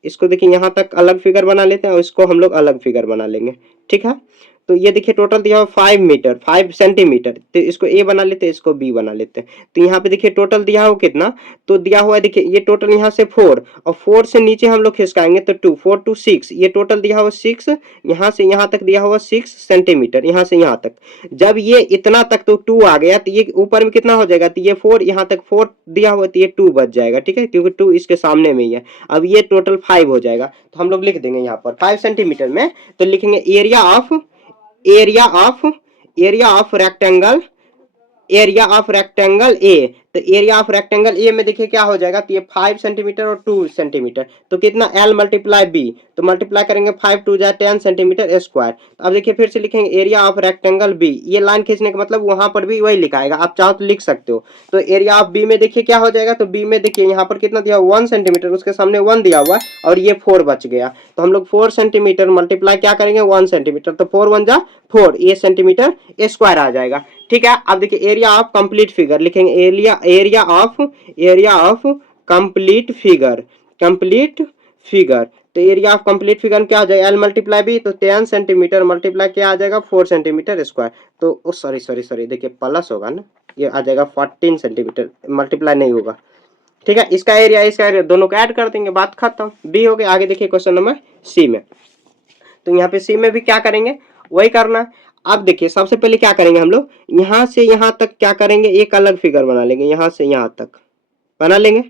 इसको देखिए यहाँ तक अलग फिगर बना लेते हैं और इसको हम लोग अलग फिगर बना लेंगे, ठीक है। तो ये देखिए टोटल दिया हुआ 5 मीटर 5 सेंटीमीटर, तो इसको ए बना लेते हैं, इसको बी बना लेते हैं। तो यहाँ पे देखिए टोटल दिया हुआ कितना, तो दिया हुआ है देखिए ये टोटल यहाँ से 4 और 4 से नीचे हम लोग खिसकाएंगे तो 2 4 2 6, ये टोटल दिया हुआ 6, यहाँ से यहाँ तक दिया हुआ 6 सेंटीमीटर, यहाँ से यहाँ तक। जब ये इतना तक तो 2 आ गया तो ये ऊपर में कितना हो जाएगा, तो ये 4 यहाँ तक 4 दिया हुआ तो ये 2 बच जाएगा, ठीक है, क्योंकि 2 इसके सामने में ही है। अब ये टोटल 5 हो जाएगा, तो हम लोग लिख देंगे यहाँ पर 5 सेंटीमीटर में, तो लिखेंगे area of rectangle, area of rectangle ए। तो एरिया ऑफ रेक्टेंगल ए में देखिए क्या हो जाएगा, तो ये 5 सेंटीमीटर और 2 सेंटीमीटर, तो कितना एल मल्टीप्लाई बी, तो मल्टीप्लाई करेंगे 5 2 जा 10 सेंटीमीटर स्क्वायर। तो अब देखिए फिर से लिखेंगे एरिया ऑफ रेक्टेंगल बी, ये लाइन खींचने का मतलब वहां पर भी वही लिखाएगा, आप चाहो तो लिख सकते हो। तो एरिया ऑफ बी में देखिए क्या हो जाएगा, तो बी में देखिए यहाँ पर कितना दिया हुआ 1 सेंटीमीटर, उसके सामने 1 दिया हुआ और ये 4 बच गया, तो हम लोग 4 सेंटीमीटर मल्टीप्लाई क्या करेंगे 1 सेंटीमीटर, तो 4 1 जा 4, ये सेंटीमीटर स्क्वायर आ जाएगा, ठीक है। अब देखिए एरिया ऑफ कंप्लीट फिगर लिखेंगे, एरिया ऑफ कंप्लीट फिगर। तो एरिया ऑफ कंप्लीट फिगर में क्या हो जाएगा, एल मल्टीप्लाई बी, तो 10 सेंटीमीटर मल्टीप्लाई क्या आ जाएगा 4 सेंटीमीटर स्क्वायर, तो सॉरी देखिए प्लस होगा ना, ये आ जाएगा 14 सेंटीमीटर, मल्टीप्लाई नहीं होगा, ठीक है। इसका एरिया दोनों को ऐड कर देंगे, बात खत्म, बी हो गया। आगे देखिए क्वेश्चन नंबर सी में, तो यहाँ पे सी में भी क्या करेंगे, वही करना। अब देखिए सबसे पहले क्या करेंगे हम लोग, यहाँ से यहाँ तक क्या करेंगे, एक अलग फिगर बना लेंगे, यहाँ से यहाँ तक बना लेंगे।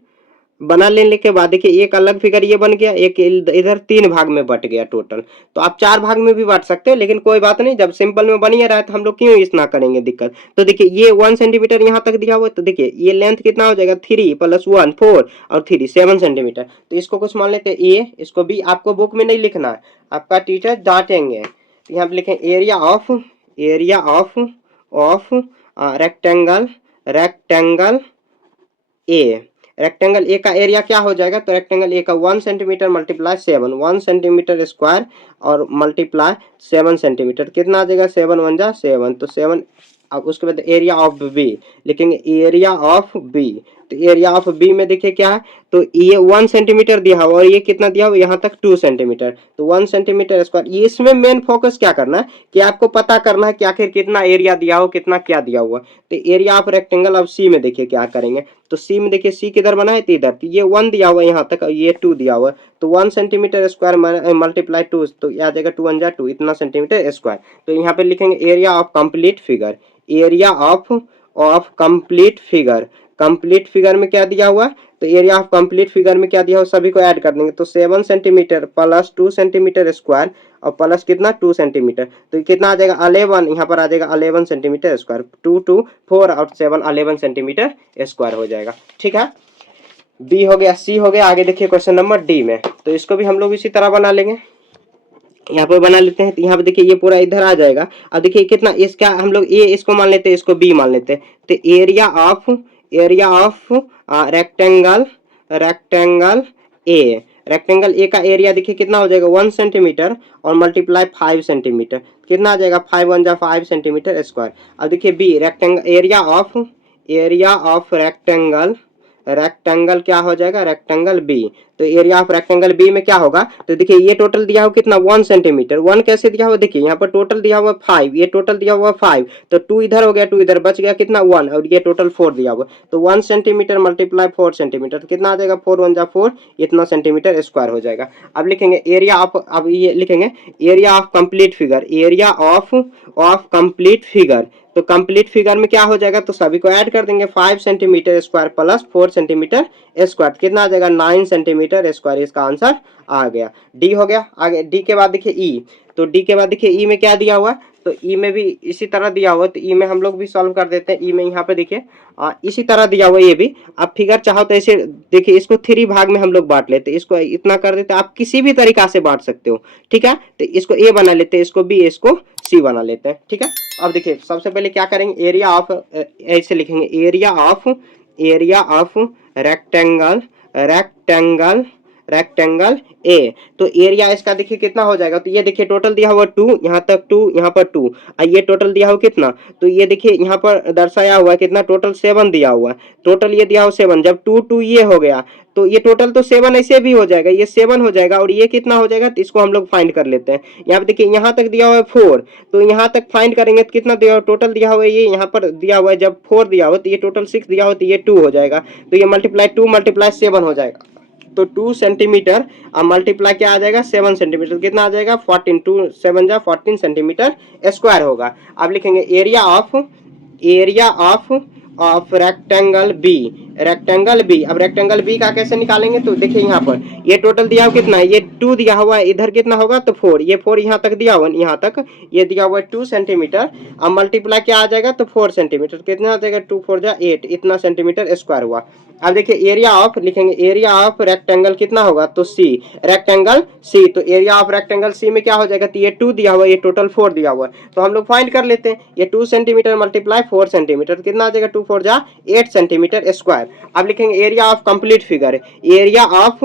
बना लेने के बाद देखिए एक अलग फिगर ये बन गया, एक इधर 3 भाग में बट गया टोटल, तो आप 4 भाग में भी बांट सकते हो, लेकिन कोई बात नहीं, जब सिंपल में बन ही रहा है तो हम लोग क्यों इतना करेंगे दिक्कत। तो देखिए ये 1 सेंटीमीटर यहाँ तक दिया हुआ है, तो देखिए ये लेंथ कितना हो जाएगा 3 + 1 4 और 3 7 सेंटीमीटर। तो इसको कुछ मान लेते हैं ए, इसको बी, आपको बुक में नहीं लिखना है, आपका टीचर डांटेंगे। तो यहाँ पे लिखें area of rectangle A. Rectangle ए का एरिया क्या हो जाएगा, तो रेक्टेंगल ए का 1 सेंटीमीटर मल्टीप्लाई 7, 1 सेंटीमीटर स्क्वायर और मल्टीप्लाई 7 सेंटीमीटर, कितना आ जाएगा 7 1 जा 7, तो 7। अब उसके बाद एरिया ऑफ बी लिखेंगे, एरिया ऑफ बी। तो एरिया ऑफ बी में देखिए क्या है, तो ये 1 सेंटीमीटर दिया हुआ और ये कितना दिया हुआ यहाँ तक 2 सेंटीमीटर, तो 1 सेंटीमीटर स्क्वायर। ये इसमें मेन फोकस क्या करना है कि आपको पता करना है कि आखिर कितना एरिया दिया हो, कितना क्या दिया हुआ। तो एरिया ऑफ रेक्टेंगल अब सी में देखिए क्या करेंगे, तो सी में देखिए सी किधर बना है, तो इधर, तो ये 1 दिया हुआ यहाँ तक और ये 2 दिया हुआ, तो 1 सेंटीमीटर स्क्वायर मल्टीप्लाई 2, तो ये आ जाएगा 2 1 जा 2, इतना सेंटीमीटर स्क्वायर। तो यहाँ पे लिखेंगे area of complete figure, area of complete figure. Complete figure में क्या दिया हुआ, तो एरिया ऑफ कंप्लीट फिगर में क्या दिया हुआ, सभी को ऐड कर देंगे, तो 7 सेंटीमीटर प्लस 2 सेंटीमीटर स्क्वायर और प्लस कितना 2 सेंटीमीटर, तो कितना आ जाएगा 11, यहाँ पर आ जाएगा 11 सेंटीमीटर स्क्वायर, 2 2 4 और 7 11 सेंटीमीटर स्क्वायर हो जाएगा, ठीक है। बी हो गया, सी हो गया। आगे देखिए क्वेश्चन नंबर डी में, तो इसको भी हम लोग इसी तरह बना लेंगे, यहाँ पर बना लेते हैं। तो यहाँ पे देखिए ये पूरा इधर आ जाएगा। अब देखिए कितना, इसका हम लोग ए इसको मान लेते हैं, इसको बी मान लेते हैं, तो area of rectangle A. Rectangle ए का एरिया देखिए कितना हो जाएगा 1 सेंटीमीटर और मल्टीप्लाई 5 सेंटीमीटर, कितना आ जाएगा 5 1 जा 5 सेंटीमीटर स्क्वायर। अब देखिए B rectangle, area of rectangle क्या हो जाएगा, रेक्टेंगल बी। तो एरिया ऑफ रेक्टेंगल बी में क्या होगा, तो देखिए ये टोटल दिया हुआ कितना 1 सेंटीमीटर, 1 कैसे दिया हुआ, देखिए यहाँ पर टोटल दिया हुआ 5, ये टोटल दिया हुआ 5, तो 2 इधर हो गया 2 इधर, बच गया कितना 1 और ये टोटल 4 दिया हुआ, तो 1 सेंटीमीटर मल्टीप्लाई 4 सेंटीमीटर, तो कितना आ जाएगा 4 1 जा 4, इतना सेंटीमीटर स्क्वायर हो जाएगा। अब लिखेंगे एरिया ऑफ, अब ये लिखेंगे area of complete figure, area of complete figure. तो कंप्लीट फिगर में क्या हो जाएगा, तो सभी को ऐड कर देंगे, 5 centimetre square plus 4 centimetre square, कितना आ जाएगा 9 सेंटीमीटर स्क्वायर, इसका आंसर आ गया। डी हो गया। आगे डी के बाद देखिए ई, तो डी के बाद देखिए ई में क्या दिया हुआ, तो ई में भी इसी तरह दिया हुआ, तो ई में हम लोग भी सॉल्व कर देते हैं। ई में यहाँ पे देखिए इसी तरह दिया हुआ ये भी। आप फिगर चाहो तो ऐसे देखिए, इसको 3 भाग में हम लोग बांट लेते हैं, इसको इतना कर देते हैं, आप किसी भी तरीका से बांट सकते हो, ठीक है। तो इसको ए बना लेते हैं, इसको बी, इसको सी बना लेते हैं, ठीक है। अब देखिए सबसे पहले क्या करेंगे, एरिया ऑफ, ऐसे लिखेंगे area of rectangle, rectangle rectangle ए। तो एरिया इसका देखिए कितना हो जाएगा, तो ये देखिए टोटल दिया हुआ 2, यहाँ तक 2, यहाँ पर 2, ये टोटल दिया हुआ कितना, तो ये देखिए यहाँ पर दर्शाया हुआ है कितना, टोटल 7 दिया हुआ है, टोटल ये दिया हुआ 7, जब 2 2 ये हो गया तो ये टोटल तो 7 ऐसे भी हो जाएगा, ये 7 हो जाएगा, और ये कितना हो जाएगा, तो इसको हम लोग फाइंड कर लेते हैं। यहाँ पे देखिए यहाँ तक दिया हुआ है 4, तो यहाँ तक फाइंड करेंगे तो कितना दिया हुआ, टोटल दिया हुआ है ये यहाँ पर दिया हुआ है, जब 4 दिया हुआ तो ये टोटल 6 दिया हुआ, तो ये 2 हो जाएगा, तो ये मल्टीप्लाई 2 मल्टीप्लाई 7 हो जाएगा, तो 2 सेंटीमीटर, अब मल्टीप्लाई क्या आ जाएगा 7 सेंटीमीटर, कितना आ जाएगा 14, 2 7 जा 14 सेंटीमीटर स्क्वायर होगा। अब लिखेंगे area of rectangle B, rectangle B. अब रेक्टेंगल बी का कैसे निकालेंगे, तो देखिए यहाँ पर ये टोटल दिया हुआ कितना है, ये 2 दिया हुआ है, इधर कितना होगा तो 4, ये 4 यहाँ तक दिया हुआ, यहाँ तक ये दिया हुआ है 2 सेंटीमीटर, अब मल्टीप्लाई क्या आ जाएगा तो 4 सेंटीमीटर, कितना आ जाएगा 2 4 जा 8, इतना सेंटीमीटर स्क्वायर हुआ। अब देखिए एरिया ऑफ लिखेंगे, एरिया ऑफ रेक्टेंगल कितना होगा, तो सी, रेक्टेंगल सी, तो एरिया ऑफ रेक्टेंगल सी में क्या हो जाएगा, तो ये 2 दिया हुआ है, ये टोटल 4 दिया हुआ है, तो हम लोग फाइंड कर लेते हैं, ये 2 सेंटीमीटर मल्टीप्लाई 4 सेंटीमीटर, कितना आ जाएगा 2 4 जा 8 सेंटीमीटर स्क्वायर। अब लिखेंगे area of complete figure, area of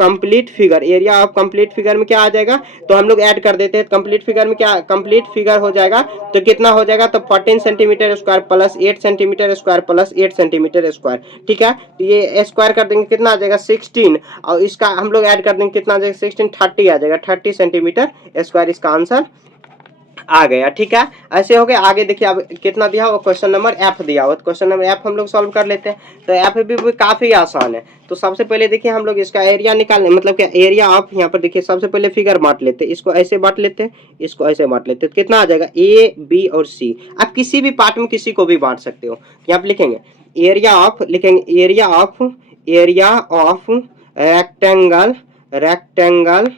complete figure, area of complete figure में क्या आ जाएगा, तो हम लोग ऐड कर देते हैं, कंप्लीट फिगर में क्या, कंप्लीट फिगर हो जाएगा तो कितना हो जाएगा, तो 14 centimetre square plus 8 centimetre square plus 8 centimetre square, ठीक है। तो ये स्क्वायर कर देंगे कितना आ जाएगा 16, और इसका हम लोग ऐड कर देंगे कितना आ जाएगा 16 30 आ जाएगा, 30 सेंटीमीटर स्क्वायर इसका आंसर आ गया, ठीक है। ऐसे हो गए। आगे देखिए अब कितना दिया हुआ, क्वेश्चन नंबर एफ दिया हुआ, क्वेश्चन नंबर एफ हम लोग सॉल्व कर लेते हैं। तो एफ भी काफी आसान है। तो सबसे पहले देखिए हम लोग इसका एरिया निकालने, मतलब क्या एरिया ऑफ, यहाँ पर देखिए सबसे पहले फिगर बांट लेते हैं, इसको ऐसे बांट लेते हैं, इसको ऐसे बांट लेते हैं, तो कितना आ जाएगा ए बी और सी। आप किसी भी पार्ट में किसी को भी बांट सकते हो। यहाँ पे लिखेंगे एरिया ऑफ, लिखेंगे एरिया ऑफ रेक्टेंगल, रेक्टेंगल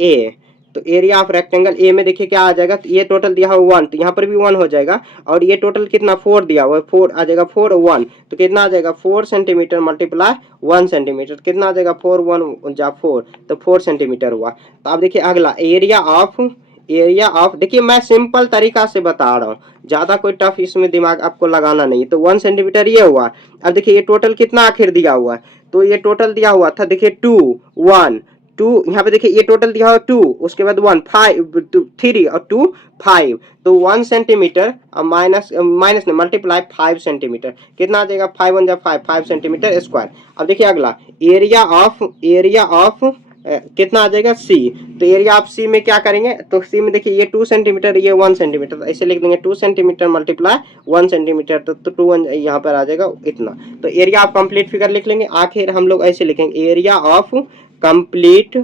ए। तो एरिया ऑफ रेक्टेंगल ए में देखिए क्या आ जाएगा, तो ये टोटल दिया हुआ 1, तो यहाँ पर भी 1 हो जाएगा, और ये टोटल कितना 4 दिया हुआ है, 4 आ जाएगा 4 1, तो कितना आ जाएगा 4 सेंटीमीटर मल्टीप्लाई 1 सेंटीमीटर, कितना आ जाएगा 4 1 जा 4, तो 4 सेंटीमीटर हुआ। तो अब देखिए अगला एरिया ऑफ देखिए मैं सिंपल तरीका से बता रहा हूँ, ज्यादा कोई टफ इसमें दिमाग आपको लगाना नहीं। तो 1 सेंटीमीटर ये हुआ। अब देखिए ये टोटल कितना आखिर दिया हुआ है, तो ये टोटल दिया हुआ था देखिए 2 1 2, यहाँ पे देखिए ये टोटल दिया हुआ 2, उसके बाद 1 5 3 और 2 5, तो 1 centimetre minus minus multiply 5 centimetre, कितना आ जाएगा 5 1 जा 5 सेंटीमीटर स्क्वायर। अब देखिए अगला एरिया ऑफ कितना आ जाएगा सी। तो एरिया ऑफ सी में क्या करेंगे, तो सी में देखिए ये 2 सेंटीमीटर, ये 1 सेंटीमीटर, तो ऐसे लिख देंगे 2 सेंटीमीटर मल्टीप्लाई 1 सेंटीमीटर, तो 2 1 यहाँ पर आ जाएगा इतना। तो एरिया ऑफ कंप्लीट फिगर लिख लेंगे। आखिर हम लोग ऐसे लिखेंगे एरिया ऑफ कंप्लीट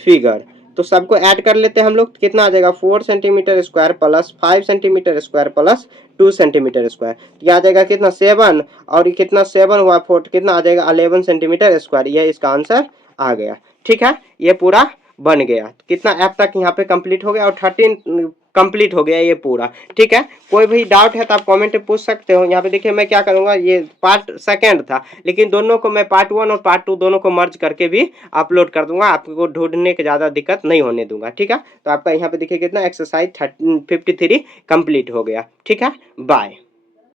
फिगर, तो सबको ऐड कर लेते हैं हम लोग, कितना आ जाएगा 4 centimetre square plus 5 centimetre square plus 2 centimetre square, तो यह आ जाएगा कितना 7, और कितना 7 हुआ 4, कितना आ जाएगा 11 सेंटीमीटर स्क्वायर, यह इसका आंसर आ गया, ठीक है। ये पूरा बन गया, कितना एफ तक यहाँ पे कंप्लीट हो गया, और 13 कंप्लीट हो गया ये पूरा, ठीक है। कोई भी डाउट है तो आप कमेंट में पूछ सकते हो। यहाँ पे देखिए मैं क्या करूँगा, ये पार्ट सेकंड था, लेकिन दोनों को मैं पार्ट 1 और पार्ट 2 दोनों को मर्ज करके भी अपलोड कर दूंगा, आपको ढूंढने की ज़्यादा दिक्कत नहीं होने दूंगा, ठीक है। तो आपका यहाँ पे देखिए कितना एक्सरसाइज 53 कंप्लीट हो गया, ठीक है। बाय।